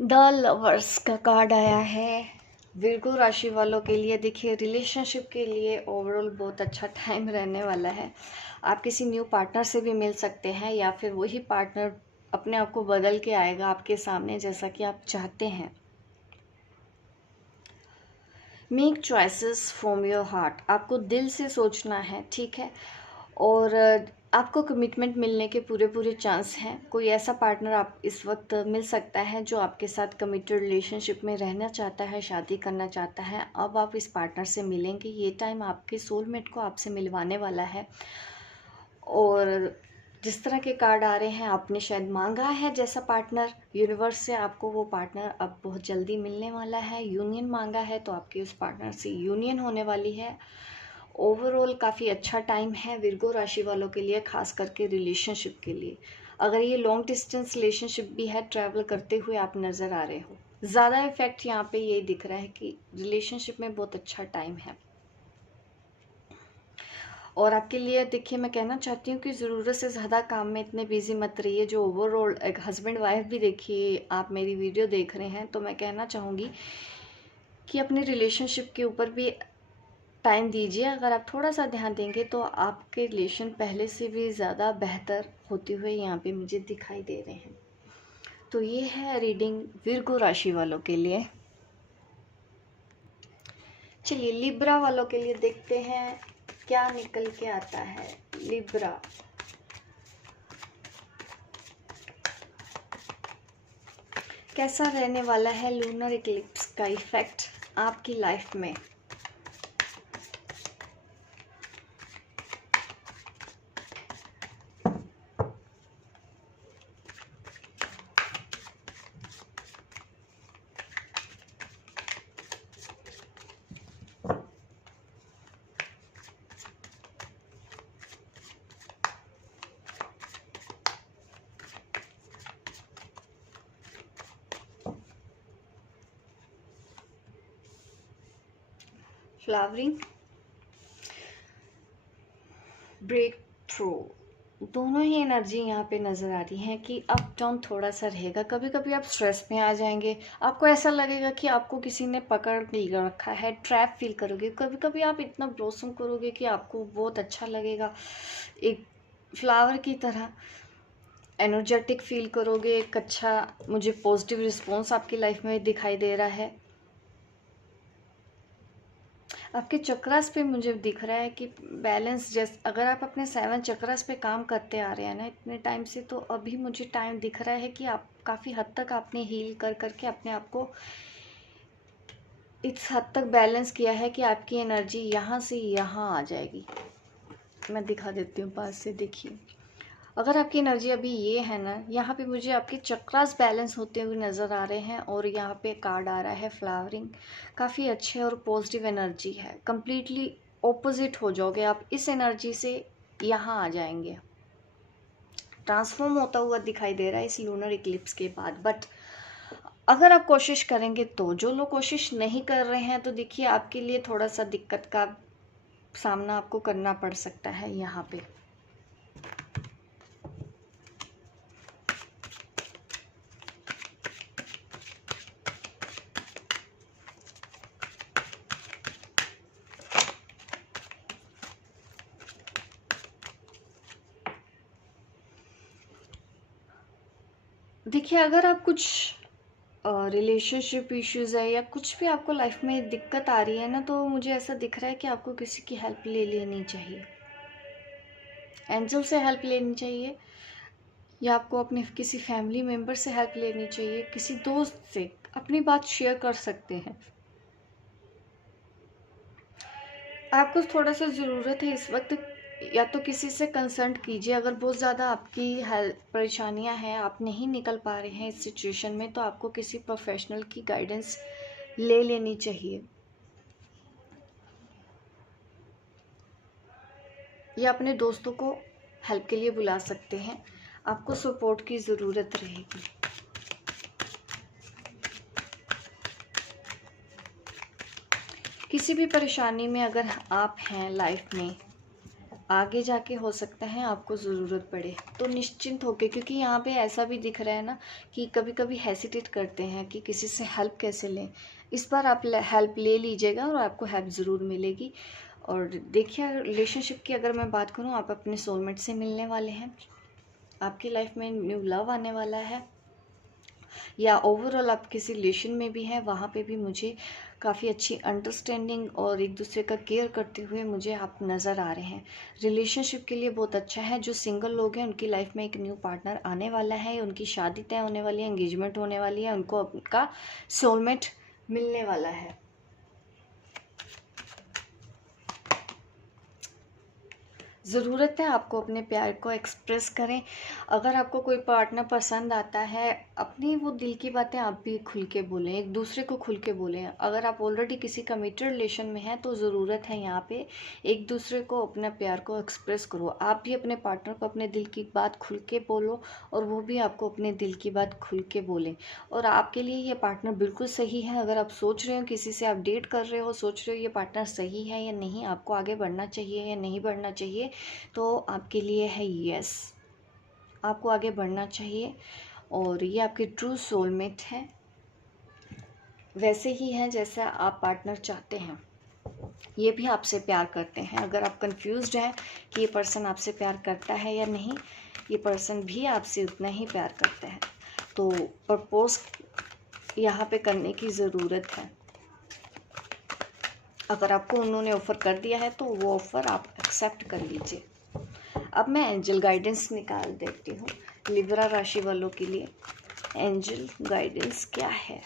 द लवर्स का कार्ड आया है विर्गो राशि वालों के लिए। देखिए रिलेशनशिप के लिए ओवरऑल बहुत अच्छा टाइम रहने वाला है। आप किसी न्यू पार्टनर से भी मिल सकते हैं या फिर वही पार्टनर अपने आप को बदल के आएगा आपके सामने जैसा कि आप चाहते हैं। Make choices from your heart, आपको दिल से सोचना है, ठीक है। और आपको कमिटमेंट मिलने के पूरे चांस हैं। कोई ऐसा पार्टनर आप इस वक्त मिल सकता है जो आपके साथ कमिटेड रिलेशनशिप में रहना चाहता है, शादी करना चाहता है। अब आप इस पार्टनर से मिलेंगे, ये टाइम आपके सोलमेट को आपसे मिलवाने वाला है। और जिस तरह के कार्ड आ रहे हैं आपने शायद मांगा है जैसा पार्टनर, यूनिवर्स से आपको वो पार्टनर अब बहुत जल्दी मिलने वाला है। यूनियन मांगा है तो आपके उस पार्टनर से यूनियन होने वाली है। ओवरऑल काफ़ी अच्छा टाइम है विर्गो राशि वालों के लिए, खास करके रिलेशनशिप के लिए। अगर ये लॉन्ग डिस्टेंस रिलेशनशिप भी है, ट्रैवल करते हुए आप नज़र आ रहे हो, ज़्यादा इफेक्ट यहाँ पे ये दिख रहा है कि रिलेशनशिप में बहुत अच्छा टाइम है। और आपके लिए देखिए मैं कहना चाहती हूँ कि ज़रूरत से ज़्यादा काम में इतने बिजी मत रहिए। जो ओवरऑल एक हस्बैंड वाइफ भी देखिए आप मेरी वीडियो देख रहे हैं, तो मैं कहना चाहूँगी कि अपने रिलेशनशिप के ऊपर भी टाइम दीजिए। अगर आप थोड़ा सा ध्यान देंगे तो आपके रिलेशन पहले से भी ज़्यादा बेहतर होते हुए यहाँ पे मुझे दिखाई दे रहे हैं। तो ये है रीडिंग विर्गो राशि वालों के लिए। चलिए लिब्रा वालों के लिए देखते हैं क्या निकल के आता है। लिब्रा, कैसा रहने वाला है लूनर इक्लिप्स का इफेक्ट आपकी लाइफ में। फ्लावरिंग, ब्रेक थ्रू, दोनों ही एनर्जी यहाँ पे नज़र आ रही है कि अप डाउन थोड़ा सा रहेगा। कभी कभी आप स्ट्रेस में आ जाएंगे, आपको ऐसा लगेगा कि आपको किसी ने पकड़ रखा है, ट्रैप फील करोगे। कभी कभी आप इतना ब्लॉसम करोगे कि आपको बहुत अच्छा लगेगा, एक फ्लावर की तरह एनर्जेटिक फील करोगे। एक अच्छा मुझे पॉजिटिव रिस्पॉन्स आपकी लाइफ में दिखाई दे रहा है। आपके चक्रास पे मुझे दिख रहा है कि बैलेंस, जैसे अगर आप अपने 7 चक्रास पे काम करते आ रहे हैं ना इतने टाइम से, तो अभी मुझे टाइम दिख रहा है कि आप काफ़ी हद तक आपने हील कर करके अपने आप को इस हद तक बैलेंस किया है कि आपकी एनर्जी यहाँ से यहाँ आ जाएगी। मैं दिखा देती हूँ पास से, देखिए। अगर आपकी एनर्जी अभी ये है ना, यहाँ पे मुझे आपके चक्रास बैलेंस होते हुए नज़र आ रहे हैं। और यहाँ पे कार्ड आ रहा है फ्लावरिंग, काफ़ी अच्छे और पॉजिटिव एनर्जी है। कंप्लीटली ऑपोजिट हो जाओगे आप, इस एनर्जी से यहाँ आ जाएंगे। ट्रांसफॉर्म होता हुआ दिखाई दे रहा है इस लूनर इक्लिप्स के बाद। बट अगर आप कोशिश करेंगे तो, जो लोग कोशिश नहीं कर रहे हैं तो देखिए आपके लिए थोड़ा सा दिक्कत का सामना आपको करना पड़ सकता है यहाँ पे। देखिए अगर आप कुछ रिलेशनशिप इश्यूज़ है या कुछ भी आपको लाइफ में दिक्कत आ रही है ना, तो मुझे ऐसा दिख रहा है कि आपको किसी की हेल्प ले लेनी चाहिए। एंजल से हेल्प लेनी चाहिए, या आपको अपने किसी फैमिली मेम्बर से हेल्प लेनी चाहिए, किसी दोस्त से अपनी बात शेयर कर सकते हैं। आपको थोड़ा सा ज़रूरत है इस वक्त, या तो किसी से कंसल्ट कीजिए। अगर बहुत ज़्यादा आपकी हेल्थ परेशानियां हैं, आप नहीं निकल पा रहे हैं इस सिचुएशन में, तो आपको किसी प्रोफेशनल की गाइडेंस ले लेनी चाहिए, या अपने दोस्तों को हेल्प के लिए बुला सकते हैं। आपको सपोर्ट की ज़रूरत रहेगी। किसी भी परेशानी में अगर आप हैं लाइफ में, आगे जाके हो सकता है आपको ज़रूरत पड़े, तो निश्चिंत होके, क्योंकि यहाँ पे ऐसा भी दिख रहा है ना कि कभी कभी हेसिटेट करते हैं कि किसी से हेल्प कैसे लें। इस बार आप हेल्प ले लीजिएगा और आपको हेल्प ज़रूर मिलेगी। और देखिए रिलेशनशिप की अगर मैं बात करूँ, आप अपने सोलमेट से मिलने वाले हैं, आपकी लाइफ में न्यू लव आने वाला है, या ओवरऑल आप किसी रिलेशन में भी हैं, वहाँ पे भी मुझे काफ़ी अच्छी अंडरस्टैंडिंग और एक दूसरे का केयर करते हुए मुझे आप नज़र आ रहे हैं। रिलेशनशिप के लिए बहुत अच्छा है। जो सिंगल लोग हैं उनकी लाइफ में एक न्यू पार्टनर आने वाला है, उनकी शादी तय होने वाली है, एंगेजमेंट होने वाली है, उनको उनका सोलमेट मिलने वाला है। ज़रूरत है आपको अपने प्यार को एक्सप्रेस करें। अगर आपको कोई पार्टनर पसंद आता है, अपनी वो दिल की बातें आप भी खुल के बोलें, एक दूसरे को खुल के बोलें। अगर आप ऑलरेडी किसी कमिटेड रिलेशन में हैं तो ज़रूरत है यहाँ पे एक दूसरे को अपना प्यार को एक्सप्रेस करो। आप भी अपने पार्टनर को अपने दिल की बात खुल के बोलो और वो भी आपको अपने दिल की बात खुल के बोलें। और आपके लिए ये पार्टनर बिल्कुल सही है। अगर आप सोच रहे हो किसी से आप डेट कर रहे हो, सोच रहे हो ये पार्टनर सही है या नहीं, आपको आगे बढ़ना चाहिए या नहीं बढ़ना चाहिए, तो आपके लिए है यस, आपको आगे बढ़ना चाहिए। और ये आपके ट्रू सोलमेट है, वैसे ही हैं जैसा आप पार्टनर चाहते हैं। ये भी आपसे प्यार करते हैं। अगर आप कंफ्यूज्ड हैं कि ये पर्सन आपसे प्यार करता है या नहीं, ये पर्सन भी आपसे उतना ही प्यार करते हैं। तो प्रपोज यहाँ पे करने की ज़रूरत है। अगर आपको उन्होंने ऑफ़र कर दिया है तो वो ऑफ़र आप एक्सेप्ट कर लीजिए। अब मैं एंजल गाइडेंस निकाल देती हूँ लिब्रा राशि वालों के लिए। एंजल गाइडेंस क्या है?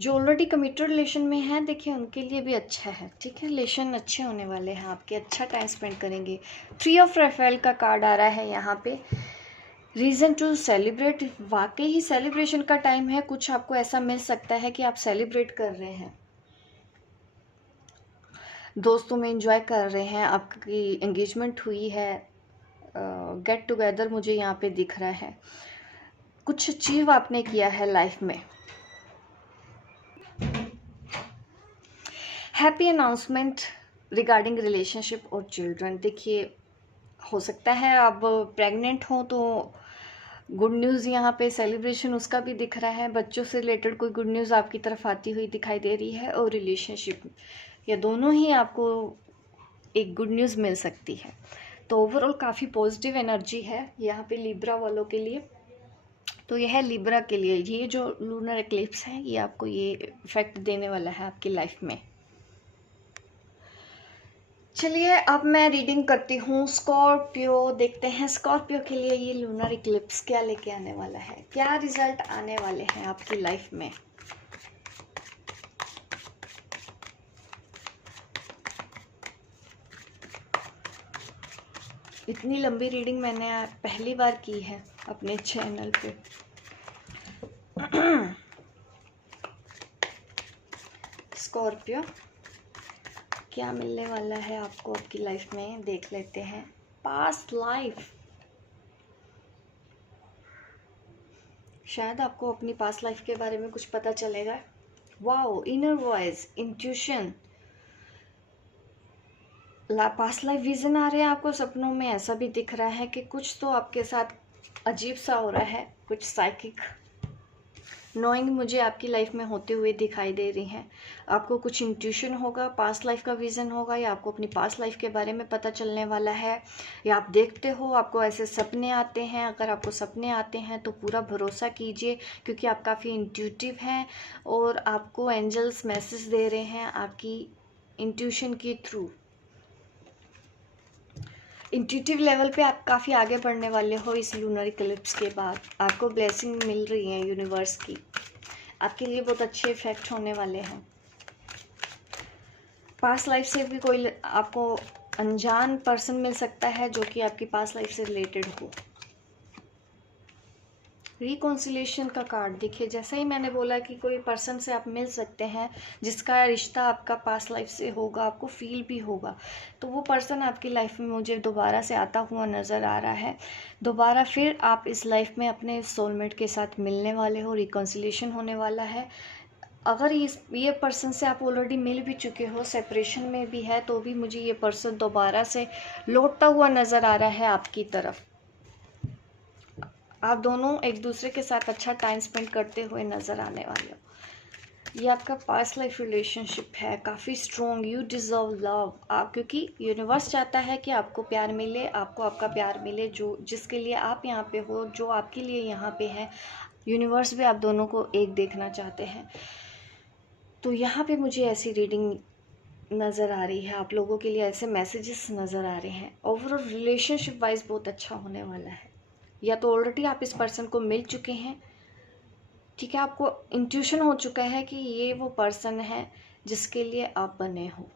जो ऑलरेडी कमिटेड रिलेशन में है, देखिए उनके लिए भी अच्छा है, ठीक है, रिलेशन अच्छे होने वाले हैं आपके, अच्छा टाइम स्पेंड करेंगे। 3 ऑफ राफेल का कार्ड आ रहा है यहाँ पे। रीज़न टू सेलिब्रेट, वाकई ही सेलिब्रेशन का टाइम है। कुछ आपको ऐसा मिल सकता है कि आप सेलिब्रेट कर रहे हैं, दोस्तों में एंजॉय कर रहे हैं, आपकी एंगेजमेंट हुई है, गेट टुगेदर मुझे यहाँ पे दिख रहा है, कुछ अचीव आपने किया है लाइफ में। हैप्पी अनाउंसमेंट रिगार्डिंग रिलेशनशिप और चिल्ड्रन। देखिए हो सकता है आप प्रेग्नेंट हो तो गुड न्यूज़ यहाँ पे सेलिब्रेशन उसका भी दिख रहा है। बच्चों से रिलेटेड कोई गुड न्यूज़ आपकी तरफ आती हुई दिखाई दे रही है, और रिलेशनशिप या दोनों ही आपको एक गुड न्यूज़ मिल सकती है। तो ओवरऑल काफ़ी पॉजिटिव एनर्जी है यहाँ पे लिब्रा वालों के लिए। तो यह है लिब्रा के लिए, ये जो लूनर एक्लिप्स है ये आपको ये इफेक्ट देने वाला है आपकी लाइफ में। चलिए अब मैं रीडिंग करती हूँ स्कॉर्पियो। देखते हैं स्कॉर्पियो के लिए ये लूनर इक्लिप्स क्या लेके आने वाला है, क्या रिजल्ट आने वाले हैं आपकी लाइफ में। इतनी लंबी रीडिंग मैंने पहली बार की है अपने चैनल पे। स्कॉर्पियो क्या मिलने वाला है आपको आपकी लाइफ में, देख लेते हैं। पास्ट लाइफ, शायद आपको अपनी पास्ट लाइफ के बारे में कुछ पता चलेगा। Wow, inner voice, intuition, past life vision आ रहे हैं आपको सपनों में। ऐसा भी दिख रहा है कि कुछ तो आपके साथ अजीब सा हो रहा है, कुछ साइकिक नोइंग मुझे आपकी लाइफ में होते हुए दिखाई दे रही हैं। आपको कुछ इंट्यूशन होगा, पास्ट लाइफ का विज़न होगा, या आपको अपनी पास्ट लाइफ के बारे में पता चलने वाला है, या आप देखते हो आपको ऐसे सपने आते हैं। अगर आपको सपने आते हैं तो पूरा भरोसा कीजिए, क्योंकि आप काफ़ी इंट्यूटिव हैं और आपको एंजल्स मैसेज दे रहे हैं आपकी इंट्यूशन के थ्रू। इंट्यूटिव लेवल पे आप काफ़ी आगे बढ़ने वाले हो इस लूनर इक्लिप्स के बाद। आपको ब्लेसिंग मिल रही है यूनिवर्स की, आपके लिए बहुत अच्छे इफेक्ट होने वाले हैं। पास्ट लाइफ से भी कोई आपको अनजान पर्सन मिल सकता है जो कि आपकी पास्ट लाइफ से रिलेटेड हो। रिकॉन्सिलेशन का कार्ड देखिए, जैसे ही मैंने बोला कि कोई पर्सन से आप मिल सकते हैं जिसका रिश्ता आपका पास्ट लाइफ से होगा, आपको फील भी होगा, तो वो पर्सन आपकी लाइफ में मुझे दोबारा से आता हुआ नज़र आ रहा है। दोबारा फिर आप इस लाइफ में अपने सोलमेट के साथ मिलने वाले हो, रिकॉन्सिलेशन होने वाला है। अगर ये पर्सन से आप ऑलरेडी मिल भी चुके हो, सेपरेशन में भी है, तो भी मुझे ये पर्सन दोबारा से लौटता हुआ नज़र आ रहा है आपकी तरफ। आप दोनों एक दूसरे के साथ अच्छा टाइम स्पेंड करते हुए नज़र आने वाले हो। ये आपका पास्ट लाइफ रिलेशनशिप है, काफ़ी स्ट्रॉन्ग। यू डिज़र्व लव, आप, क्योंकि यूनिवर्स चाहता है कि आपको प्यार मिले, आपको आपका प्यार मिले, जो जिसके लिए आप यहाँ पे हो, जो आपके लिए यहाँ पे है। यूनिवर्स भी आप दोनों को एक देखना चाहते हैं। तो यहाँ पे मुझे ऐसी रीडिंग नज़र आ रही है, आप लोगों के लिए ऐसे मैसेजेस नज़र आ रहे हैं। ओवरऑल रिलेशनशिप वाइज बहुत अच्छा होने वाला है। या तो ऑलरेडी आप इस पर्सन को मिल चुके हैं, ठीक है, आपको इंट्यूशन हो चुका है कि ये वो पर्सन है जिसके लिए आप बने हो।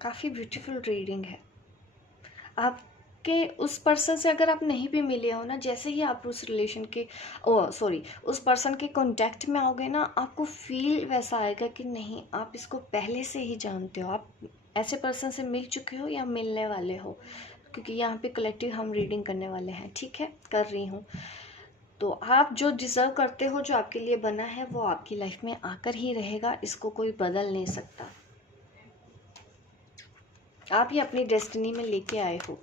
काफ़ी ब्यूटीफुल रीडिंग है। आपके उस पर्सन से अगर आप नहीं भी मिले हो ना, जैसे ही आप उस रिलेशन के उस पर्सन के कांटेक्ट में आओगे ना, आपको फील वैसा आएगा कि नहीं, आप इसको पहले से ही जानते हो, आप ऐसे पर्सन से मिल चुके हो या मिलने वाले हो, क्योंकि यहाँ पे कलेक्टिव हम रीडिंग करने वाले हैं। ठीक है, कर रही हूँ। तो आप जो डिज़र्व करते हो, जो आपके लिए बना है, वो आपकी लाइफ में आकर ही रहेगा, इसको कोई बदल नहीं सकता। आप ही अपनी डेस्टिनी में लेके आए हो।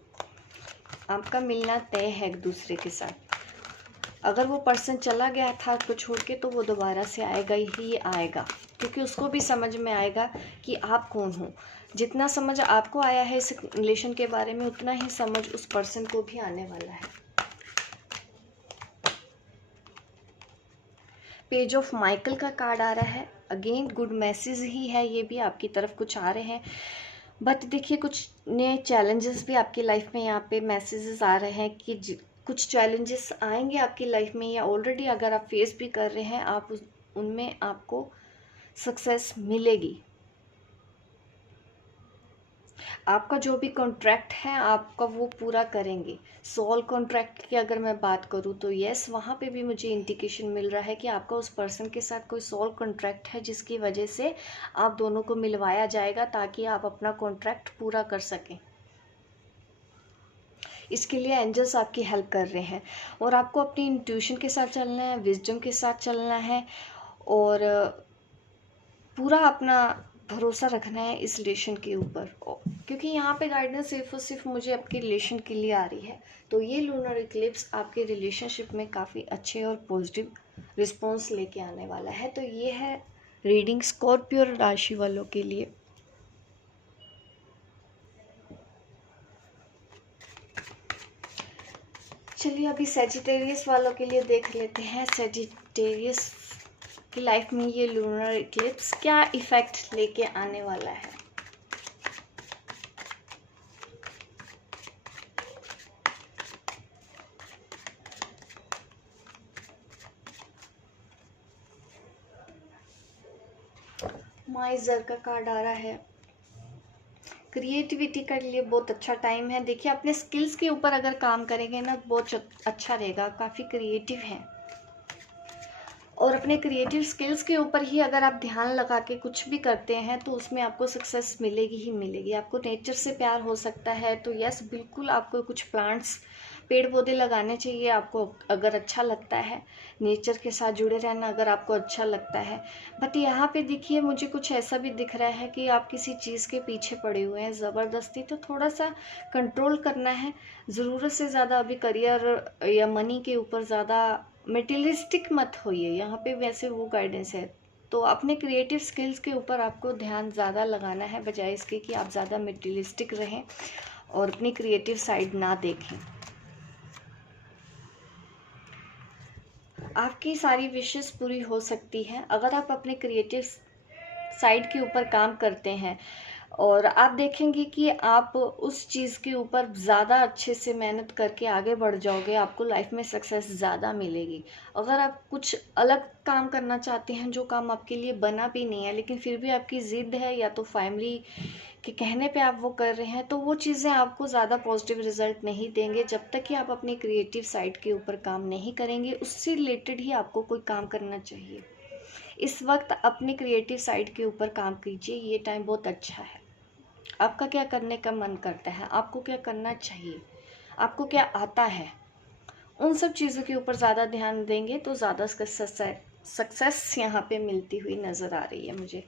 आपका मिलना तय है एक दूसरे के साथ। अगर वो पर्सन चला गया था आपको छोड़ के, तो वो दोबारा से आएगा ही आएगा, क्योंकि उसको भी समझ में आएगा कि आप कौन हो। जितना समझ आपको आया है इस रिलेशन के बारे में, उतना ही समझ उस पर्सन को भी आने वाला है। पेज ऑफ माइकल का कार्ड आ रहा है। अगेन गुड मैसेज ही है, ये भी आपकी तरफ कुछ आ रहे हैं। बट देखिए, कुछ नए चैलेंजेस भी आपकी लाइफ में यहाँ पे मैसेजेस आ रहे हैं कि कुछ चैलेंजेस आएंगे आपकी लाइफ में, या ऑलरेडी अगर आप फेस भी कर रहे हैं, आप उनमें आपको सक्सेस मिलेगी। आपका जो भी कॉन्ट्रैक्ट है आपका वो पूरा करेंगे। सोल कॉन्ट्रैक्ट की अगर मैं बात करूँ तो यस, वहाँ पे भी मुझे इंडिकेशन मिल रहा है कि आपका उस पर्सन के साथ कोई सोल कॉन्ट्रैक्ट है, जिसकी वजह से आप दोनों को मिलवाया जाएगा, ताकि आप अपना कॉन्ट्रैक्ट पूरा कर सकें। इसके लिए एंजल्स आपकी हेल्प कर रहे हैं, और आपको अपनी इंट्यूशन के साथ चलना है, विजडम के साथ चलना है, और पूरा अपना भरोसा रखना है इस रिलेशन के ऊपर, क्योंकि यहाँ पे गाइडेंस सिर्फ और सिर्फ मुझे आपके रिलेशन के लिए आ रही है। तो ये लूनर इक्लिप्स आपके रिलेशनशिप में काफ़ी अच्छे और पॉजिटिव रिस्पॉन्स लेके आने वाला है। तो ये है रीडिंग स्कॉर्पियो राशि वालों के लिए। चलिए अभी सैजिटेरियस वालों के लिए देख लेते हैं। सैजिटेरियस की लाइफ में ये लूनर इक्लिप्स क्या इफेक्ट लेके आने वाला है। माइजर का कार्ड आ रहा है। क्रिएटिविटी के लिए बहुत अच्छा टाइम है। देखिए, अपने स्किल्स के ऊपर अगर काम करेंगे ना, बहुत अच्छा रहेगा। काफ़ी क्रिएटिव हैं, और अपने क्रिएटिव स्किल्स के ऊपर ही अगर आप ध्यान लगा के कुछ भी करते हैं, तो उसमें आपको सक्सेस मिलेगी ही मिलेगी। आपको नेचर से प्यार हो सकता है, तो यस, बिल्कुल आपको कुछ प्लांट्स, पेड़ पौधे लगाने चाहिए। आपको अगर अच्छा लगता है, नेचर के साथ जुड़े रहना अगर आपको अच्छा लगता है। बट यहाँ पे देखिए, मुझे कुछ ऐसा भी दिख रहा है कि आप किसी चीज़ के पीछे पड़े हुए हैं ज़बरदस्ती, तो थोड़ा सा कंट्रोल करना है। ज़रूरत से ज़्यादा अभी करियर या मनी के ऊपर ज़्यादा मेटीरियलिस्टिक मत होइए, यहाँ पे वैसे वो गाइडेंस है। तो अपने क्रिएटिव स्किल्स के ऊपर आपको ध्यान ज़्यादा लगाना है, बजाय इसके कि आप ज़्यादा मेटीरियलिस्टिक रहें और अपनी क्रिएटिव साइड ना देखें। आपकी सारी विशेस पूरी हो सकती हैं अगर आप अपने क्रिएटिव साइड के ऊपर काम करते हैं, और आप देखेंगे कि आप उस चीज़ के ऊपर ज़्यादा अच्छे से मेहनत करके आगे बढ़ जाओगे। आपको लाइफ में सक्सेस ज़्यादा मिलेगी। अगर आप कुछ अलग काम करना चाहते हैं, जो काम आपके लिए बना भी नहीं है, लेकिन फिर भी आपकी ज़िद है, या तो फैमिली के कहने पे आप वो कर रहे हैं, तो वो चीज़ें आपको ज़्यादा पॉजिटिव रिजल्ट नहीं देंगे। जब तक कि आप अपनी क्रिएटिव साइड के ऊपर काम नहीं करेंगे, उससे रिलेटेड ही आपको कोई काम करना चाहिए। इस वक्त अपनी क्रिएटिव साइड के ऊपर काम कीजिए, ये टाइम बहुत अच्छा है। आपका क्या करने का मन करता है, आपको क्या करना चाहिए, आपको क्या आता है, उन सब चीज़ों के ऊपर ज़्यादा ध्यान देंगे तो ज़्यादा सक्सेस यहाँ पे मिलती हुई नज़र आ रही है मुझे।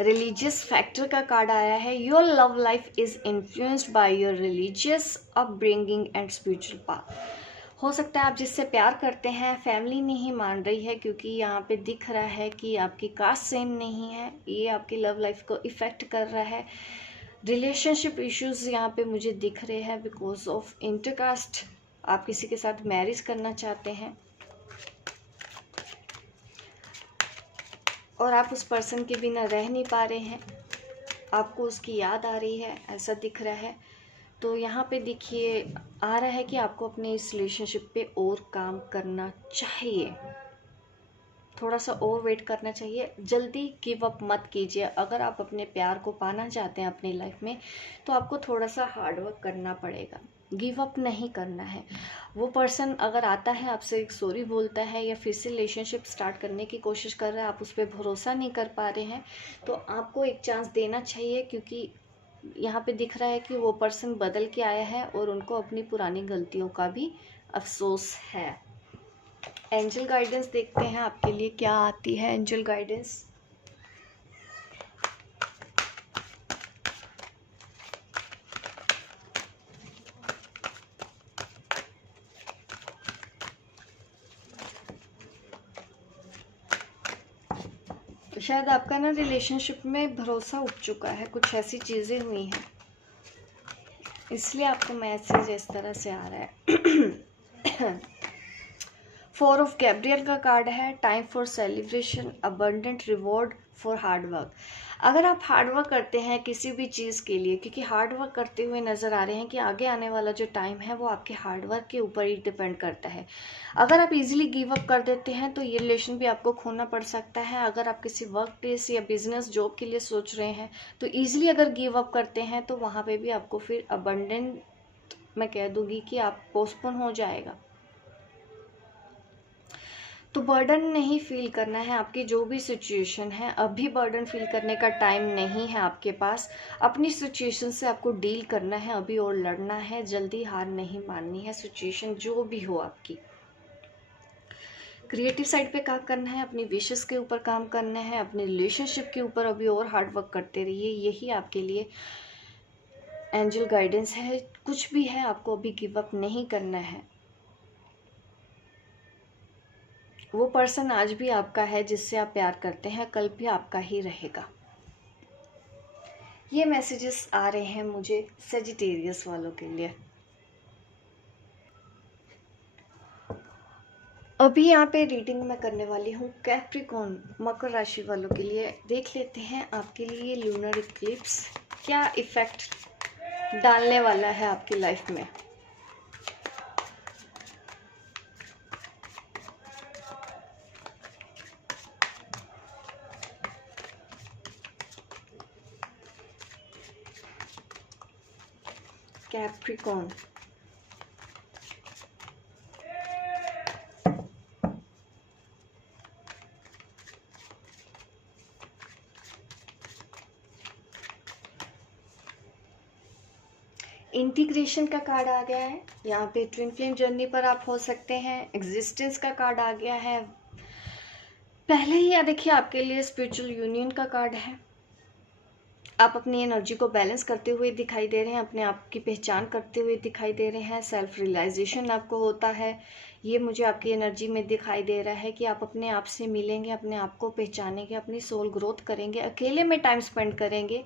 रिलीजियस फैक्टर का कार्ड आया है। Your love life is influenced by your religious upbringing and spiritual path. हो सकता है आप जिससे प्यार करते हैं, फैमिली नहीं मान रही है, क्योंकि यहाँ पे दिख रहा है कि आपकी कास्ट सेम नहीं है। ये आपकी लव लाइफ को इफ़ेक्ट कर रहा है। रिलेशनशिप इश्यूज यहाँ पे मुझे दिख रहे हैं बिकॉज ऑफ इंटरकास्ट। आप किसी के साथ मैरिज करना चाहते हैं। और आप उस पर्सन के बिना रह नहीं पा रहे हैं, आपको उसकी याद आ रही है, ऐसा दिख रहा है। तो यहाँ पे देखिए आ रहा है कि आपको अपने इस रिलेशनशिप पे और काम करना चाहिए, थोड़ा सा और वेट करना चाहिए। जल्दी गिव अप मत कीजिए। अगर आप अपने प्यार को पाना चाहते हैं अपनी लाइफ में, तो आपको थोड़ा सा हार्ड वर्क करना पड़ेगा, गिव अप नहीं करना है। वो पर्सन अगर आता है आपसे एक सॉरी बोलता है या फिर से रिलेशनशिप स्टार्ट करने की कोशिश कर रहा है, आप उस पर भरोसा नहीं कर पा रहे हैं, तो आपको एक चांस देना चाहिए, क्योंकि यहाँ पे दिख रहा है कि वो पर्सन बदल के आया है और उनको अपनी पुरानी गलतियों का भी अफसोस है। एंजल गाइडेंस देखते हैं आपके लिए क्या आती है एंजल गाइडेंस। शायद आपका ना रिलेशनशिप में भरोसा उठ चुका है, कुछ ऐसी चीज़ें हुई हैं, इसलिए आपको मैसेज इस तरह से आ रहा है। 4 ऑफ गैब्रियल का कार्ड है, time for celebration, abundant reward for hard work. अगर आप हार्ड वर्क करते हैं किसी भी चीज़ के लिए, क्योंकि हार्ड वर्क करते हुए नज़र आ रहे हैं कि आगे आने वाला जो टाइम है वो आपके हार्ड वर्क के ऊपर ही डिपेंड करता है। अगर आप इजीली गिव अप कर देते हैं तो ये रिलेशन भी आपको खोना पड़ सकता है। अगर आप किसी वर्क प्लेस या बिजनेस जॉब के लिए सोच रहे हैं तो ईजिली अगर गिव अप करते हैं तो वहाँ पे भी आपको फिर अबंडेंट, मैं कह दूंगी कि आप पोस्टपोन हो जाएगा। तो बर्डन नहीं फील करना है, आपकी जो भी सिचुएशन है अभी बर्डन फील करने का टाइम नहीं है आपके पास। अपनी सिचुएशन से आपको डील करना है अभी और लड़ना है, जल्दी हार नहीं माननी है, सिचुएशन जो भी हो आपकी। क्रिएटिव साइड पे काम करना है, अपनी विशेस के ऊपर काम करना है, अपने रिलेशनशिप के ऊपर अभी और हार्ड वर्क करते रहिए, यही आपके लिए एंजल गाइडेंस है। कुछ भी है आपको अभी गिव अप नहीं करना है। वो पर्सन आज भी आपका है जिससे आप प्यार करते हैं, कल भी आपका ही रहेगा। ये मैसेजेस आ रहे हैं मुझे सेजिटेरियस वालों के लिए। अभी यहाँ पे रीडिंग मैं करने वाली हूँ कैप्रिकॉर्न मकर राशि वालों के लिए। देख लेते हैं आपके लिए लूनर इक्लिप्स क्या इफेक्ट डालने वाला है आपकी लाइफ में। कैप्रिकॉर्न, इंटीग्रेशन का कार्ड आ गया है। यहाँ पे ट्विन फ्लेम जर्नी पर आप हो सकते हैं। एग्जिस्टेंस का कार्ड आ गया है। पहले ही देखिए आपके लिए स्पिरिचुअल यूनियन का कार्ड है। आप अपनी एनर्जी को बैलेंस करते हुए दिखाई दे रहे हैं, अपने आप की पहचान करते हुए दिखाई दे रहे हैं, सेल्फ रियलाइजेशन आपको होता है। ये मुझे आपकी एनर्जी में दिखाई दे रहा है कि आप अपने आप से मिलेंगे, अपने आप को पहचानेंगे, अपनी सोल ग्रोथ करेंगे, अकेले में टाइम स्पेंड करेंगे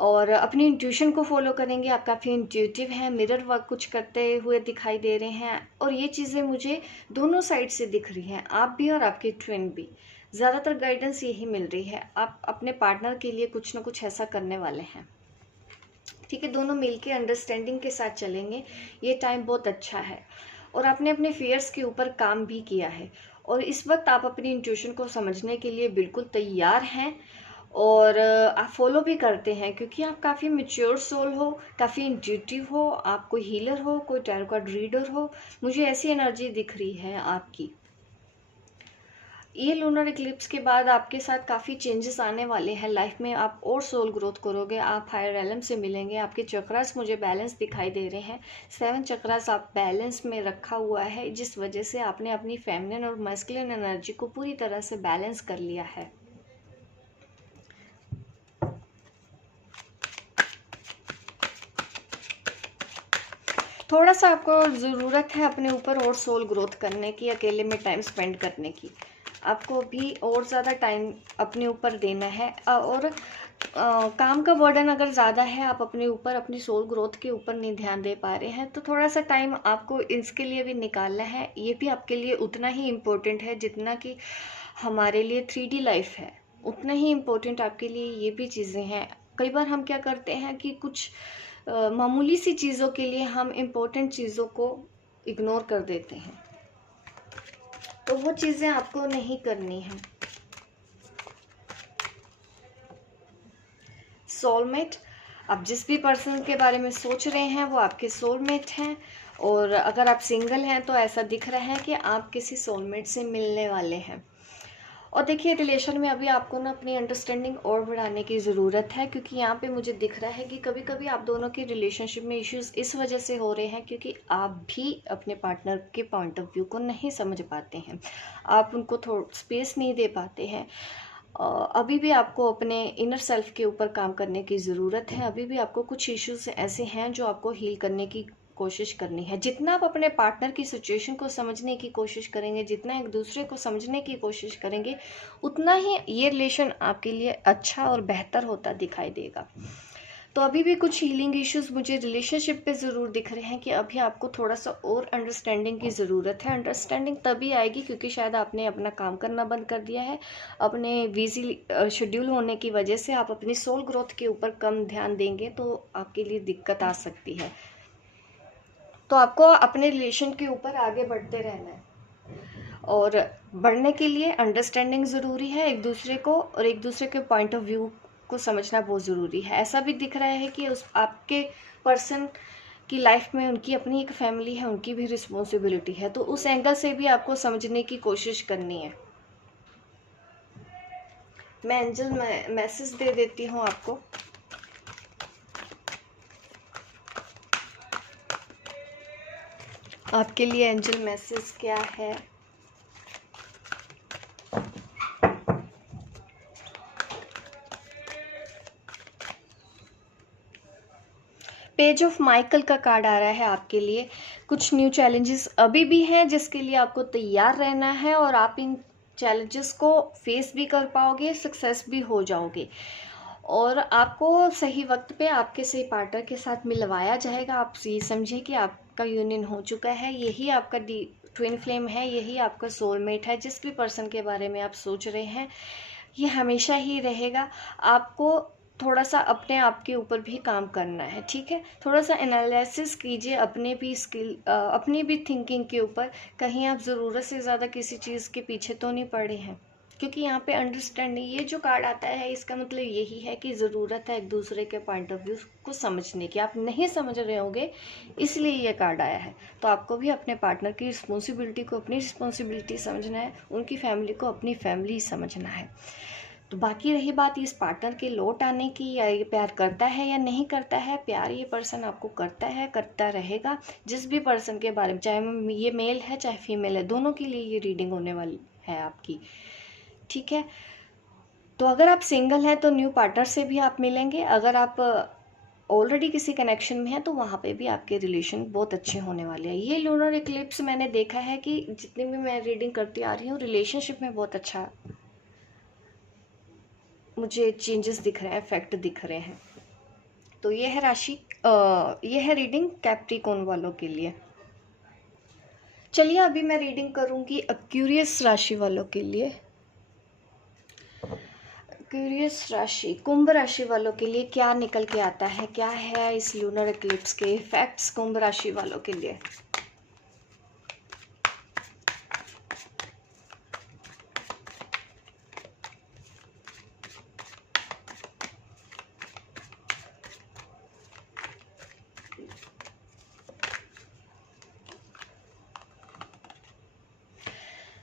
और अपनी इंट्यूशन को फॉलो करेंगे। आप काफ़ी इंट्यूटिव हैं, मिरर वर्क कुछ करते हुए दिखाई दे रहे हैं और ये चीज़ें मुझे दोनों साइड से दिख रही हैं, आप भी और आपके ट्विन भी। ज़्यादातर गाइडेंस यही मिल रही है, आप अपने पार्टनर के लिए कुछ ना कुछ ऐसा करने वाले हैं। ठीक है, दोनों मिलके अंडरस्टैंडिंग के साथ चलेंगे, ये टाइम बहुत अच्छा है। और आपने अपने फियर्स के ऊपर काम भी किया है और इस वक्त आप अपनी इंट्यूशन को समझने के लिए बिल्कुल तैयार हैं और आप फॉलो भी करते हैं, क्योंकि आप काफ़ी मैच्योर सोल हो, काफ़ी इंट्यूटिव हो, आप कोई हीलर हो, कोई टैरो कार्ड रीडर हो, मुझे ऐसी एनर्जी दिख रही है आपकी। ये लूनर इक्लिप्स के बाद आपके साथ काफ़ी चेंजेस आने वाले हैं लाइफ में। आप और सोल ग्रोथ करोगे, आप हायर एलम से मिलेंगे, आपके चक्रास मुझे बैलेंस दिखाई दे रहे हैं। 7 चक्रास आप बैलेंस में रखा हुआ है, जिस वजह से आपने अपनी फेमिनिन और मैस्कुलिन एनर्जी को पूरी तरह से बैलेंस कर लिया है। थोड़ा सा आपको ज़रूरत है अपने ऊपर और सोल ग्रोथ करने की, अकेले में टाइम स्पेंड करने की। आपको भी और ज़्यादा टाइम अपने ऊपर देना है और काम का बर्डन अगर ज़्यादा है, आप अपने ऊपर, अपनी सोल ग्रोथ के ऊपर नहीं ध्यान दे पा रहे हैं, तो थोड़ा सा टाइम आपको इसके लिए भी निकालना है। ये भी आपके लिए उतना ही इम्पोर्टेंट है जितना कि हमारे लिए 3D लाइफ है, उतना ही इम्पोर्टेंट आपके लिए ये भी चीज़ें हैं। कई बार हम क्या करते हैं कि कुछ मामूली सी चीज़ों के लिए हम इम्पोर्टेंट चीज़ों को इग्नोर कर देते हैं, तो वो चीज़ें आपको नहीं करनी है। सोलमेट, आप जिस भी पर्सन के बारे में सोच रहे हैं वो आपके सोलमेट हैं। और अगर आप सिंगल हैं तो ऐसा दिख रहा है कि आप किसी सोलमेट से मिलने वाले हैं। और देखिए, रिलेशन में अभी आपको ना अपनी अंडरस्टैंडिंग और बढ़ाने की ज़रूरत है, क्योंकि यहाँ पे मुझे दिख रहा है कि कभी कभी आप दोनों के रिलेशनशिप में इश्यूज इस वजह से हो रहे हैं क्योंकि आप भी अपने पार्टनर के पॉइंट ऑफ व्यू को नहीं समझ पाते हैं, आप उनको थोड़ा स्पेस नहीं दे पाते हैं। अभी भी आपको अपने इनर सेल्फ के ऊपर काम करने की ज़रूरत है। अभी भी आपको कुछ इश्यूज ऐसे हैं जो आपको हील करने की कोशिश करनी है। जितना आप अपने पार्टनर की सिचुएशन को समझने की कोशिश करेंगे, जितना एक दूसरे को समझने की कोशिश करेंगे, उतना ही ये रिलेशन आपके लिए अच्छा और बेहतर होता दिखाई देगा। तो अभी भी कुछ हीलिंग इश्यूज मुझे रिलेशनशिप पे ज़रूर दिख रहे हैं कि अभी आपको थोड़ा सा और अंडरस्टैंडिंग की ज़रूरत है। अंडरस्टैंडिंग तभी आएगी क्योंकि शायद आपने अपना काम करना बंद कर दिया है। अपने बिजी शेड्यूल होने की वजह से आप अपनी सोल ग्रोथ के ऊपर कम ध्यान देंगे तो आपके लिए दिक्कत आ सकती है। तो आपको अपने रिलेशन के ऊपर आगे बढ़ते रहना है, और बढ़ने के लिए अंडरस्टैंडिंग ज़रूरी है एक दूसरे को, और एक दूसरे के पॉइंट ऑफ व्यू को समझना बहुत ज़रूरी है। ऐसा भी दिख रहा है कि उस आपके पर्सन की लाइफ में उनकी अपनी एक फैमिली है, उनकी भी रिस्पॉन्सिबिलिटी है, तो उस एंगल से भी आपको समझने की कोशिश करनी है। मैं एंजल मैसेज दे देती हूँ आपको। आपके लिए एंजल मैसेज क्या है? पेज ऑफ माइकल का कार्ड आ रहा है आपके लिए। कुछ न्यू चैलेंजेस अभी भी हैं जिसके लिए आपको तैयार रहना है, और आप इन चैलेंजेस को फेस भी कर पाओगे, सक्सेस भी हो जाओगे, और आपको सही वक्त पे आपके सही पार्टनर के साथ मिलवाया जाएगा। आप ये समझिए कि आपका यूनियन हो चुका है, यही आपका ट्विन फ्लेम है, यही आपका सोलमेट है। जिस भी पर्सन के बारे में आप सोच रहे हैं ये हमेशा ही रहेगा। आपको थोड़ा सा अपने आप के ऊपर भी काम करना है, ठीक है? थोड़ा सा एनालिसिस कीजिए अपने भी स्किल, अपनी भी थिंकिंग के ऊपर। कहीं आप ज़रूरत से ज़्यादा किसी चीज़ के पीछे तो नहीं पड़े हैं, क्योंकि यहाँ पे अंडरस्टैंडिंग, ये जो कार्ड आता है इसका मतलब यही है कि ज़रूरत है एक दूसरे के पॉइंट ऑफ व्यू को समझने की। आप नहीं समझ रहे होंगे इसलिए ये कार्ड आया है। तो आपको भी अपने पार्टनर की रिस्पॉन्सिबिलिटी को अपनी रिस्पॉन्सिबिलिटी समझना है, उनकी फैमिली को अपनी फैमिली समझना है। तो बाकी रही बात इस पार्टनर के लौट आने की, या ये प्यार करता है या नहीं करता है, प्यार ये पर्सन आपको करता है, करता रहेगा। जिस भी पर्सन के बारे में, चाहे ये मेल है चाहे फीमेल है, दोनों के लिए ये रीडिंग होने वाली है आपकी, ठीक है? तो अगर आप सिंगल हैं तो न्यू पार्टनर से भी आप मिलेंगे। अगर आप ऑलरेडी किसी कनेक्शन में हैं तो वहाँ पे भी आपके रिलेशन बहुत अच्छे होने वाले हैं। ये लूनर इक्लिप्स मैंने देखा है कि जितनी भी मैं रीडिंग करती आ रही हूँ, रिलेशनशिप में बहुत अच्छा मुझे चेंजेस दिख रहे हैं, इफेक्ट दिख रहे हैं। तो ये है राशि, ये है रीडिंग कैप्रिकॉर्न वालों के लिए। चलिए अभी मैं रीडिंग करूंगी एक्वेरियस राशि वालों के लिए। एक्वेरियस राशि, कुंभ राशि वालों के लिए क्या निकल के आता है, क्या है इस लूनर इक्लिप्स के इफेक्ट्स कुंभ राशि वालों के लिए?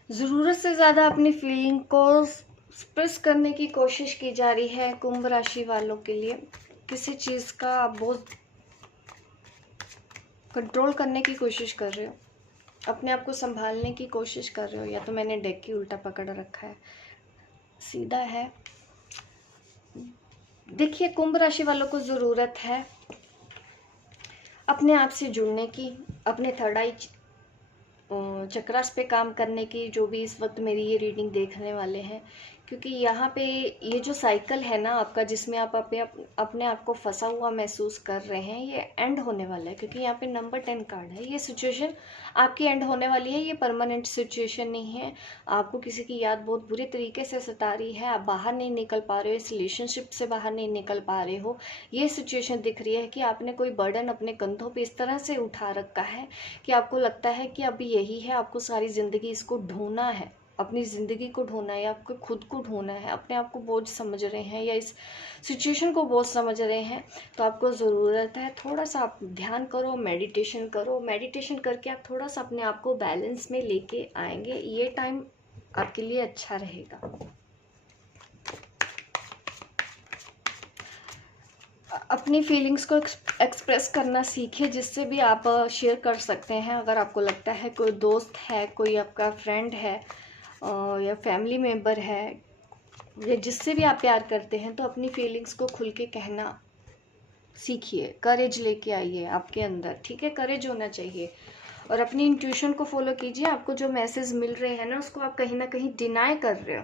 ज़रूरत से ज़्यादा अपनी फीलिंग को एक्सप्रेस करने की कोशिश की जा रही है कुंभ राशि वालों के लिए। किसी चीज़ का आप बहुत कंट्रोल करने की कोशिश कर रहे हो, अपने आप को संभालने की कोशिश कर रहे हो, या तो मैंने डेक की उल्टा पकड़ रखा है, सीधा है। देखिए कुंभ राशि वालों को ज़रूरत है अपने आप से जुड़ने की, अपने थर्ड आई चक्रास पे काम करने की। जो भी इस वक्त मेरी ये रीडिंग देखने वाले हैं, क्योंकि यहाँ पे ये जो साइकिल है ना आपका, जिसमें आप अपने आप को फंसा हुआ महसूस कर रहे हैं, ये एंड होने वाला है। क्योंकि यहाँ पे नंबर 10 कार्ड है। ये सिचुएशन आपकी एंड होने वाली है। ये परमानेंट सिचुएशन नहीं है। आपको किसी की याद बहुत बुरी तरीके से सता रही है। आप बाहर नहीं निकल पा रहे हो, इस रिलेशनशिप से बाहर नहीं निकल पा रहे हो। ये सिचुएशन दिख रही है कि आपने कोई बर्डन अपने कंधों पे इस तरह से उठा रखा है कि आपको लगता है कि अभी यही है, आपको सारी ज़िंदगी इसको ढूंढना है, अपनी ज़िंदगी को ढूंढना है, या आपको खुद को ढूंढना है। अपने आप को बोझ समझ रहे हैं या इस सिचुएशन को बोझ समझ रहे हैं, तो आपको ज़रूरत है थोड़ा सा आप ध्यान करो, मेडिटेशन करो। मेडिटेशन करके आप थोड़ा सा अपने आप को बैलेंस में लेके आएंगे। ये टाइम आपके लिए अच्छा रहेगा। अपनी फीलिंग्स को एक्सप्रेस करना सीखिए, जिससे भी आप शेयर कर सकते हैं। अगर आपको लगता है कोई दोस्त है, कोई आपका फ्रेंड है या फैमिली मेम्बर है, या जिससे भी आप प्यार करते हैं, तो अपनी फीलिंग्स को खुल के कहना सीखिए। करेज लेके आइए आपके अंदर, ठीक है? करेज होना चाहिए। और अपनी इंट्यूशन को फॉलो कीजिए। आपको जो मैसेज मिल रहे हैं ना, उसको आप कहीं ना कहीं डिनाई कर रहे हो।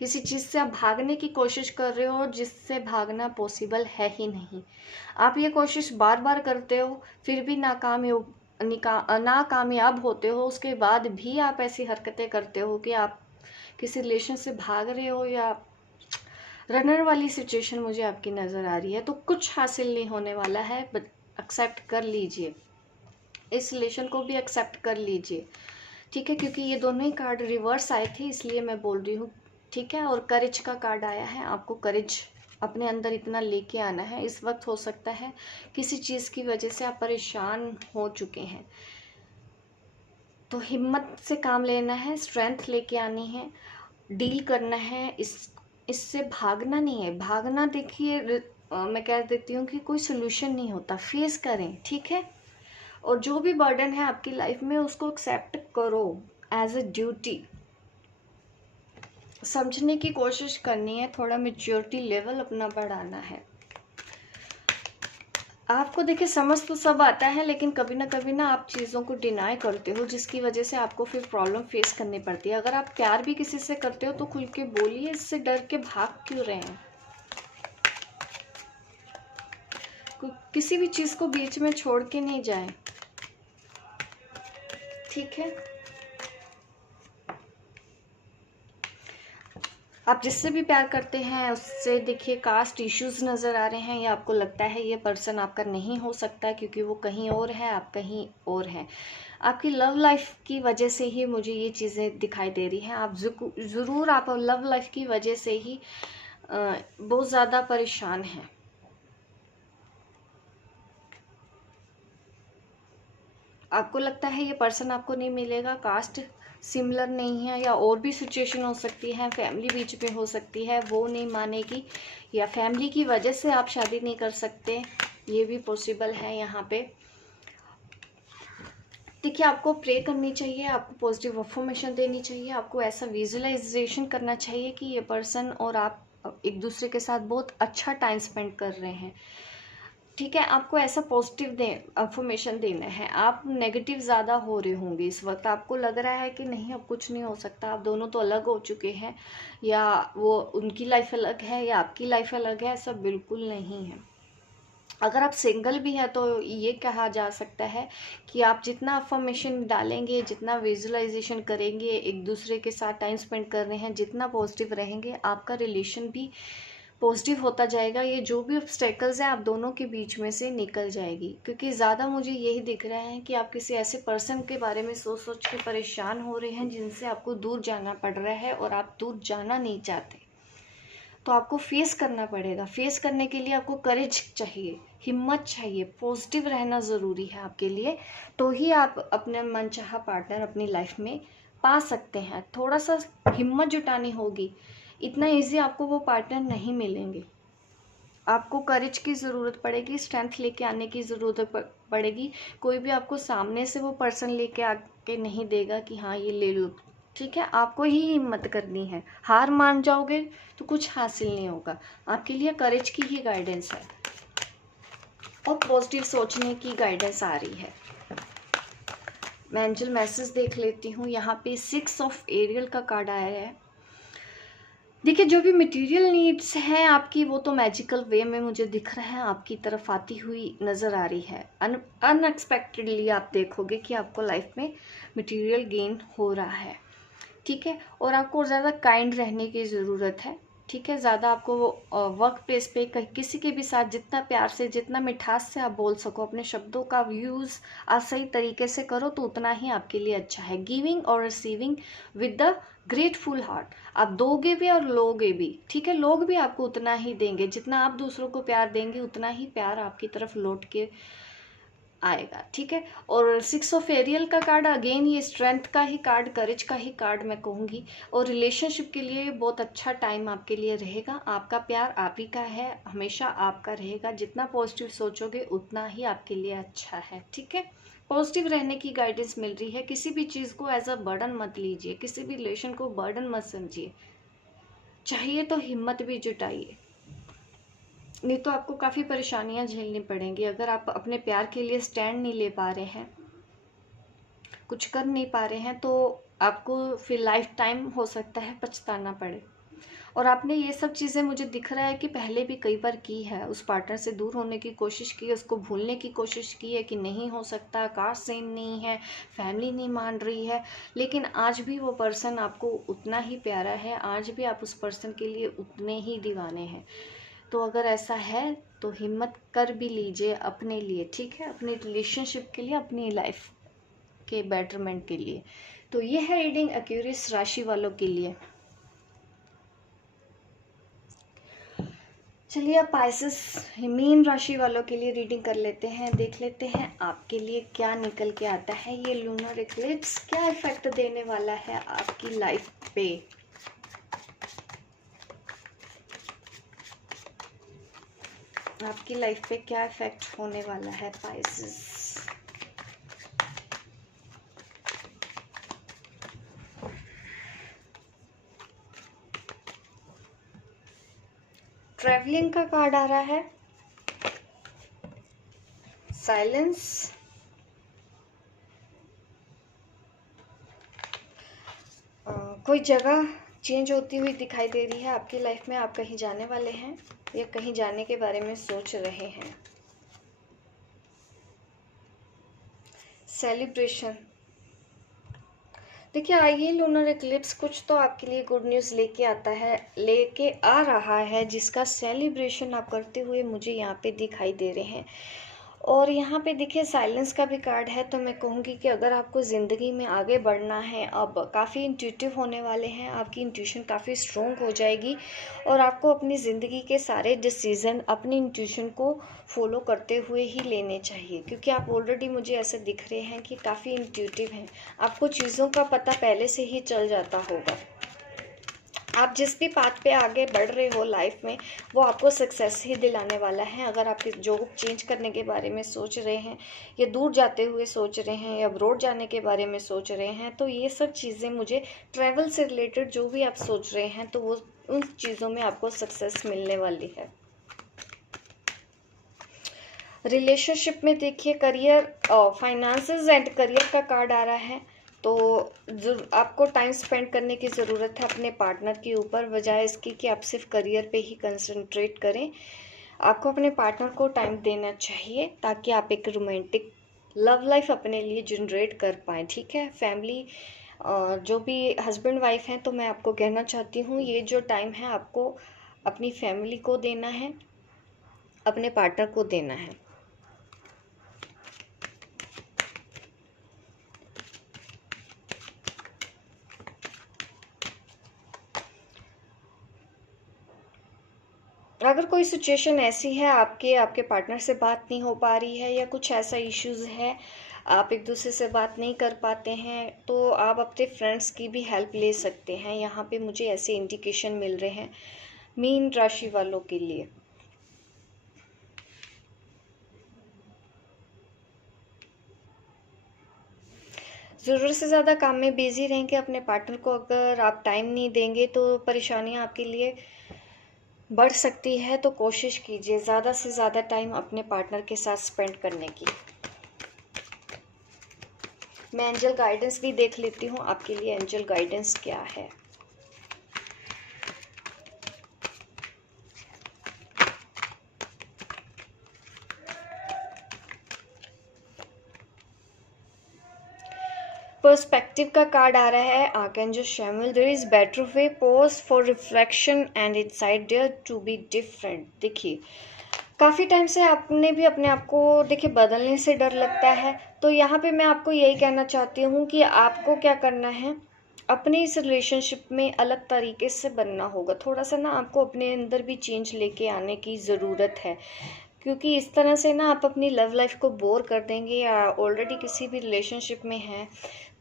किसी चीज़ से आप भागने की कोशिश कर रहे हो जिससे भागना पॉसिबल है ही नहीं। आप ये कोशिश बार बार करते हो, फिर भी नाकामयाब होते हो। उसके बाद भी आप ऐसी हरकतें करते हो कि आप किसी रिलेशन से भाग रहे हो, या रनर वाली सिचुएशन मुझे आपकी नज़र आ रही है। तो कुछ हासिल नहीं होने वाला है, बट एक्सेप्ट कर लीजिए। इस रिलेशन को भी एक्सेप्ट कर लीजिए, ठीक है? क्योंकि ये दोनों ही कार्ड रिवर्स आए थे, इसलिए मैं बोल रही हूँ, ठीक है? और करेज का कार्ड आया है। आपको करेज अपने अंदर इतना लेके आना है। इस वक्त हो सकता है किसी चीज़ की वजह से आप परेशान हो चुके हैं, तो हिम्मत से काम लेना है, स्ट्रेंथ लेके आनी है, डील करना है। इससे भागना नहीं है। भागना, देखिए, मैं कह देती हूँ कि कोई सोल्यूशन नहीं होता। फेस करें, ठीक है? और जो भी बर्डन है आपकी लाइफ में, उसको एक्सेप्ट करो एज अ ड्यूटी। समझने की कोशिश करनी है, थोड़ा मैच्योरिटी लेवल अपना बढ़ाना है। आपको देखिए, समझ तो सब आता है, लेकिन कभी ना आप चीज़ों को डिनाई करते हो, जिसकी वजह से आपको फिर प्रॉब्लम फेस करनी पड़ती है। अगर आप प्यार भी किसी से करते हो तो खुल के बोलिए, इससे डर के भाग क्यों रहे हैं? किसी भी चीज़ को बीच में छोड़ के नहीं जाए, ठीक है? आप जिससे भी प्यार करते हैं उससे, देखिए, कास्ट इश्यूज नज़र आ रहे हैं, या आपको लगता है ये पर्सन आपका नहीं हो सकता क्योंकि वो कहीं और है, आप कहीं और हैं। आपकी लव लाइफ की वजह से ही मुझे ये चीज़ें दिखाई दे रही हैं। आप ज़रूर आप लव लाइफ की वजह से ही बहुत ज़्यादा परेशान हैं। आपको लगता है ये पर्सन आपको नहीं मिलेगा, कास्ट सिमिलर नहीं है, या और भी सिचुएशन हो सकती है, फैमिली बीच में हो सकती है, वो नहीं मानेगी, या फैमिली की वजह से आप शादी नहीं कर सकते, ये भी पॉसिबल है यहाँ पे। देखिए, आपको प्रे करनी चाहिए, आपको पॉजिटिव अफर्मेशन देनी चाहिए, आपको ऐसा विजुअलाइजेशन करना चाहिए कि ये पर्सन और आप एक दूसरे के साथ बहुत अच्छा टाइम स्पेंड कर रहे हैं, ठीक है? आपको ऐसा पॉजिटिव अफर्मेशन देना है। आप नेगेटिव ज़्यादा हो रहे होंगे इस वक्त। आपको लग रहा है कि नहीं, अब कुछ नहीं हो सकता, आप दोनों तो अलग हो चुके हैं, या वो उनकी लाइफ अलग है या आपकी लाइफ अलग है। ऐसा बिल्कुल नहीं है। अगर आप सिंगल भी हैं तो ये कहा जा सकता है कि आप जितना अफर्मेशन डालेंगे, जितना विजुअलाइजेशन करेंगे, एक दूसरे के साथ टाइम स्पेंड कर रहे हैं, जितना पॉजिटिव रहेंगे, आपका रिलेशन भी पॉजिटिव होता जाएगा। ये जो भी ऑब्स्टेकल्स हैं, आप दोनों के बीच में से निकल जाएगी। क्योंकि ज़्यादा मुझे यही दिख रहा है कि आप किसी ऐसे पर्सन के बारे में सोच सोच के परेशान हो रहे हैं जिनसे आपको दूर जाना पड़ रहा है, और आप दूर जाना नहीं चाहते। तो आपको फेस करना पड़ेगा। फेस करने के लिए आपको करेज चाहिए, हिम्मत चाहिए, पॉजिटिव रहना ज़रूरी है आपके लिए। तो ही आप अपने मनचाहा पार्टनर अपनी लाइफ में पा सकते हैं। थोड़ा सा हिम्मत जुटानी होगी। इतना इजी आपको वो पार्टनर नहीं मिलेंगे। आपको करेज की ज़रूरत पड़ेगी, स्ट्रेंथ लेके आने की ज़रूरत पड़ेगी। कोई भी आपको सामने से वो पर्सन लेके आके नहीं देगा कि हाँ ये ले लो, ठीक है? आपको ही हिम्मत करनी है। हार मान जाओगे तो कुछ हासिल नहीं होगा। आपके लिए करेज की ही गाइडेंस है, और पॉजिटिव सोचने की गाइडेंस आ रही है। मैं एंजल मैसेज देख लेती हूँ। यहाँ पे 6 ऑफ एरियल का कार्ड आया है। देखिए, जो भी मटेरियल नीड्स हैं आपकी, वो तो मैजिकल वे में मुझे दिख रहा है आपकी तरफ आती हुई नज़र आ रही है। अनएक्सपेक्टेडली आप देखोगे कि आपको लाइफ में मटेरियल गेन हो रहा है, ठीक है। और आपको ज़्यादा काइंड रहने की ज़रूरत है, ठीक है। ज़्यादा आपको वर्क प्लेस पे किसी के भी साथ जितना प्यार से, जितना मिठास से आप बोल सको, अपने शब्दों का यूज़ आप सही तरीके से करो तो उतना ही आपके लिए अच्छा है। गिविंग और receiving with the grateful heart, आप दोगे भी और लोगे भी, ठीक है। लोग भी आपको उतना ही देंगे, जितना आप दूसरों को प्यार देंगे उतना ही प्यार आपकी तरफ लौट के आएगा, ठीक है। और 6 ऑफ एरियल का कार्ड, अगेन ये स्ट्रेंथ का ही कार्ड, करेज का ही कार्ड मैं कहूँगी। और रिलेशनशिप के लिए बहुत अच्छा टाइम आपके लिए रहेगा। आपका प्यार आप ही का है, हमेशा आपका रहेगा। जितना पॉजिटिव सोचोगे उतना ही आपके लिए अच्छा है, ठीक है। पॉजिटिव रहने की गाइडेंस मिल रही है। किसी भी चीज़ को एज अ बर्डन मत लीजिए, किसी भी रिलेशन को बर्डन मत समझिए। चाहिए तो हिम्मत भी जुटाइए, नहीं तो आपको काफ़ी परेशानियां झेलनी पड़ेंगी। अगर आप अपने प्यार के लिए स्टैंड नहीं ले पा रहे हैं, कुछ कर नहीं पा रहे हैं, तो आपको फिर लाइफ टाइम हो सकता है पछताना पड़े। और आपने ये सब चीज़ें, मुझे दिख रहा है कि पहले भी कई बार की है। उस पार्टनर से दूर होने की कोशिश की है, उसको भूलने की कोशिश की है कि नहीं हो सकता, कास्ट सेम नहीं है, फैमिली नहीं मान रही है, लेकिन आज भी वो पर्सन आपको उतना ही प्यारा है, आज भी आप उस पर्सन के लिए उतने ही दीवाने हैं। तो अगर ऐसा है तो हिम्मत कर भी लीजिए अपने लिए, ठीक है। अपने रिलेशनशिप के लिए, अपनी लाइफ के बेटरमेंट के लिए। तो ये है रीडिंग एक्वेरियस राशि वालों के लिए। चलिए अब पाइसेस मीन राशि वालों के लिए रीडिंग कर लेते हैं। देख लेते हैं आपके लिए क्या निकल के आता है। ये लूनर इक्लिप्स क्या इफेक्ट देने वाला है आपकी लाइफ पे। आपकी लाइफ पे क्या इफेक्ट होने वाला है पाइसेस। ट्रैवलिंग का कार्ड आ रहा है, साइलेंस, कोई जगह चेंज होती हुई दिखाई दे रही है आपकी लाइफ में। आप कहीं जाने वाले हैं या कहीं जाने के बारे में सोच रहे हैं। सेलिब्रेशन, देखिए ये लूनर इक्लिप्स कुछ तो आपके लिए गुड न्यूज़ लेके आता है, लेके आ रहा है, जिसका सेलिब्रेशन आप करते हुए मुझे यहाँ पे दिखाई दे रहे हैं। और यहाँ पे देखिए साइलेंस का भी कार्ड है। तो मैं कहूँगी कि अगर आपको ज़िंदगी में आगे बढ़ना है, अब काफ़ी इंट्यूटिव होने वाले हैं, आपकी इंट्यूशन काफ़ी स्ट्रॉन्ग हो जाएगी और आपको अपनी ज़िंदगी के सारे डिसीज़न अपनी इंट्यूशन को फॉलो करते हुए ही लेने चाहिए, क्योंकि आप ऑलरेडी मुझे ऐसे दिख रहे हैं कि काफ़ी इंट्यूटिव हैं। आपको चीज़ों का पता पहले से ही चल जाता होगा। आप जिस भी पाथ पे आगे बढ़ रहे हो लाइफ में, वो आपको सक्सेस ही दिलाने वाला है। अगर आप जॉब चेंज करने के बारे में सोच रहे हैं, या दूर जाते हुए सोच रहे हैं, या अब्रॉड जाने के बारे में सोच रहे हैं, तो ये सब चीज़ें मुझे ट्रैवल से रिलेटेड जो भी आप सोच रहे हैं, तो वो उन चीज़ों में आपको सक्सेस मिलने वाली है। रिलेशनशिप में देखिए करियर, फाइनेंसेस एंड करियर का कार्ड आ रहा है। तो आपको टाइम स्पेंड करने की ज़रूरत है अपने पार्टनर के ऊपर, बजाय इसकी कि आप सिर्फ करियर पे ही कंसंट्रेट करें। आपको अपने पार्टनर को टाइम देना चाहिए ताकि आप एक रोमांटिक लव लाइफ अपने लिए जनरेट कर पाएँ, ठीक है। फैमिली, जो भी हस्बैंड वाइफ हैं, तो मैं आपको कहना चाहती हूँ ये जो टाइम है आपको अपनी फैमिली को देना है, अपने पार्टनर को देना है। अगर कोई सिचुएशन ऐसी है आपके पार्टनर से बात नहीं हो पा रही है, या कुछ ऐसा इश्यूज है, आप एक दूसरे से बात नहीं कर पाते हैं, तो आप अपने फ्रेंड्स की भी हेल्प ले सकते हैं। यहाँ पे मुझे ऐसे इंडिकेशन मिल रहे हैं मीन राशि वालों के लिए। ज़रूरत से ज़्यादा काम में बिजी रहेंगे। अपने पार्टनर को अगर आप टाइम नहीं देंगे तो परेशानियाँ आपके लिए बढ़ सकती है। तो कोशिश कीजिए ज़्यादा से ज़्यादा टाइम अपने पार्टनर के साथ स्पेंड करने की। मैं एंजल गाइडेंस भी देख लेती हूँ आपके लिए। एंजल गाइडेंस क्या है। पर्सपेक्टिव का कार्ड आ रहा है archangel Chamuel. There is better way, pause for reflection and insight there to be different. देखिए काफ़ी टाइम से आपने भी अपने आप को देखिए बदलने से डर लगता है, तो यहाँ पे मैं आपको यही कहना चाहती हूँ कि आपको क्या करना है, अपने इस रिलेशनशिप में अलग तरीके से बनना होगा। थोड़ा सा ना आपको अपने अंदर भी चेंज लेके आने की ज़रूरत है, क्योंकि इस तरह से ना आप अपनी लव लाइफ को बोर कर देंगे या ऑलरेडी किसी भी रिलेशनशिप में हैं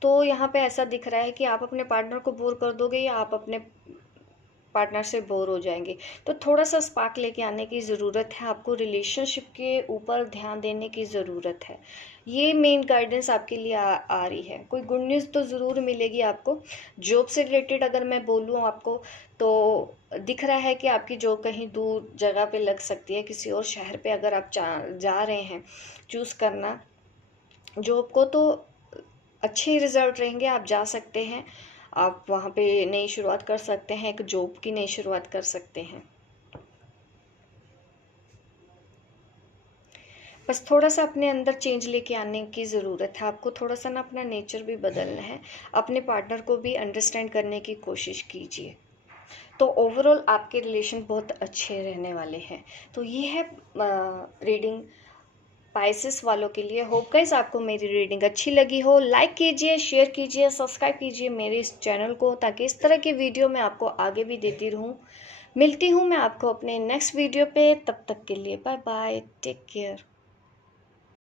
तो यहाँ पे ऐसा दिख रहा है कि आप अपने पार्टनर को बोर कर दोगे या आप अपने पार्टनर से बोर हो जाएंगे। तो थोड़ा सा स्पार्क लेके आने की ज़रूरत है, आपको रिलेशनशिप के ऊपर ध्यान देने की ज़रूरत है। ये मेन गाइडेंस आपके लिए आ रही है। कोई गुड न्यूज़ तो ज़रूर मिलेगी आपको। जॉब से रिलेटेड अगर मैं बोलूँ आपको तो दिख रहा है कि आपकी जॉब कहीं दूर जगह पे लग सकती है, किसी और शहर पे अगर आप जा रहे हैं चूज़ करना जॉब को, तो अच्छे रिजल्ट रहेंगे। आप जा सकते हैं, आप वहाँ पे नई शुरुआत कर सकते हैं, एक जॉब की नई शुरुआत कर सकते हैं। बस थोड़ा सा अपने अंदर चेंज लेके आने की ज़रूरत है। आपको थोड़ा सा ना अपना नेचर भी बदलना है, अपने पार्टनर को भी अंडरस्टैंड करने की कोशिश कीजिए। तो ओवरऑल आपके रिलेशन बहुत अच्छे रहने वाले हैं। तो ये है रीडिंग पाइसेस वालों के लिए। होप गाइस आपको मेरी रीडिंग अच्छी लगी हो। लाइक कीजिए, शेयर कीजिए, सब्सक्राइब कीजिए मेरे इस चैनल को, ताकि इस तरह के वीडियो मैं आपको आगे भी देती रहूं। मिलती हूं मैं आपको अपने नेक्स्ट वीडियो पे, तब तक के लिए बाय बाय, टेक केयर।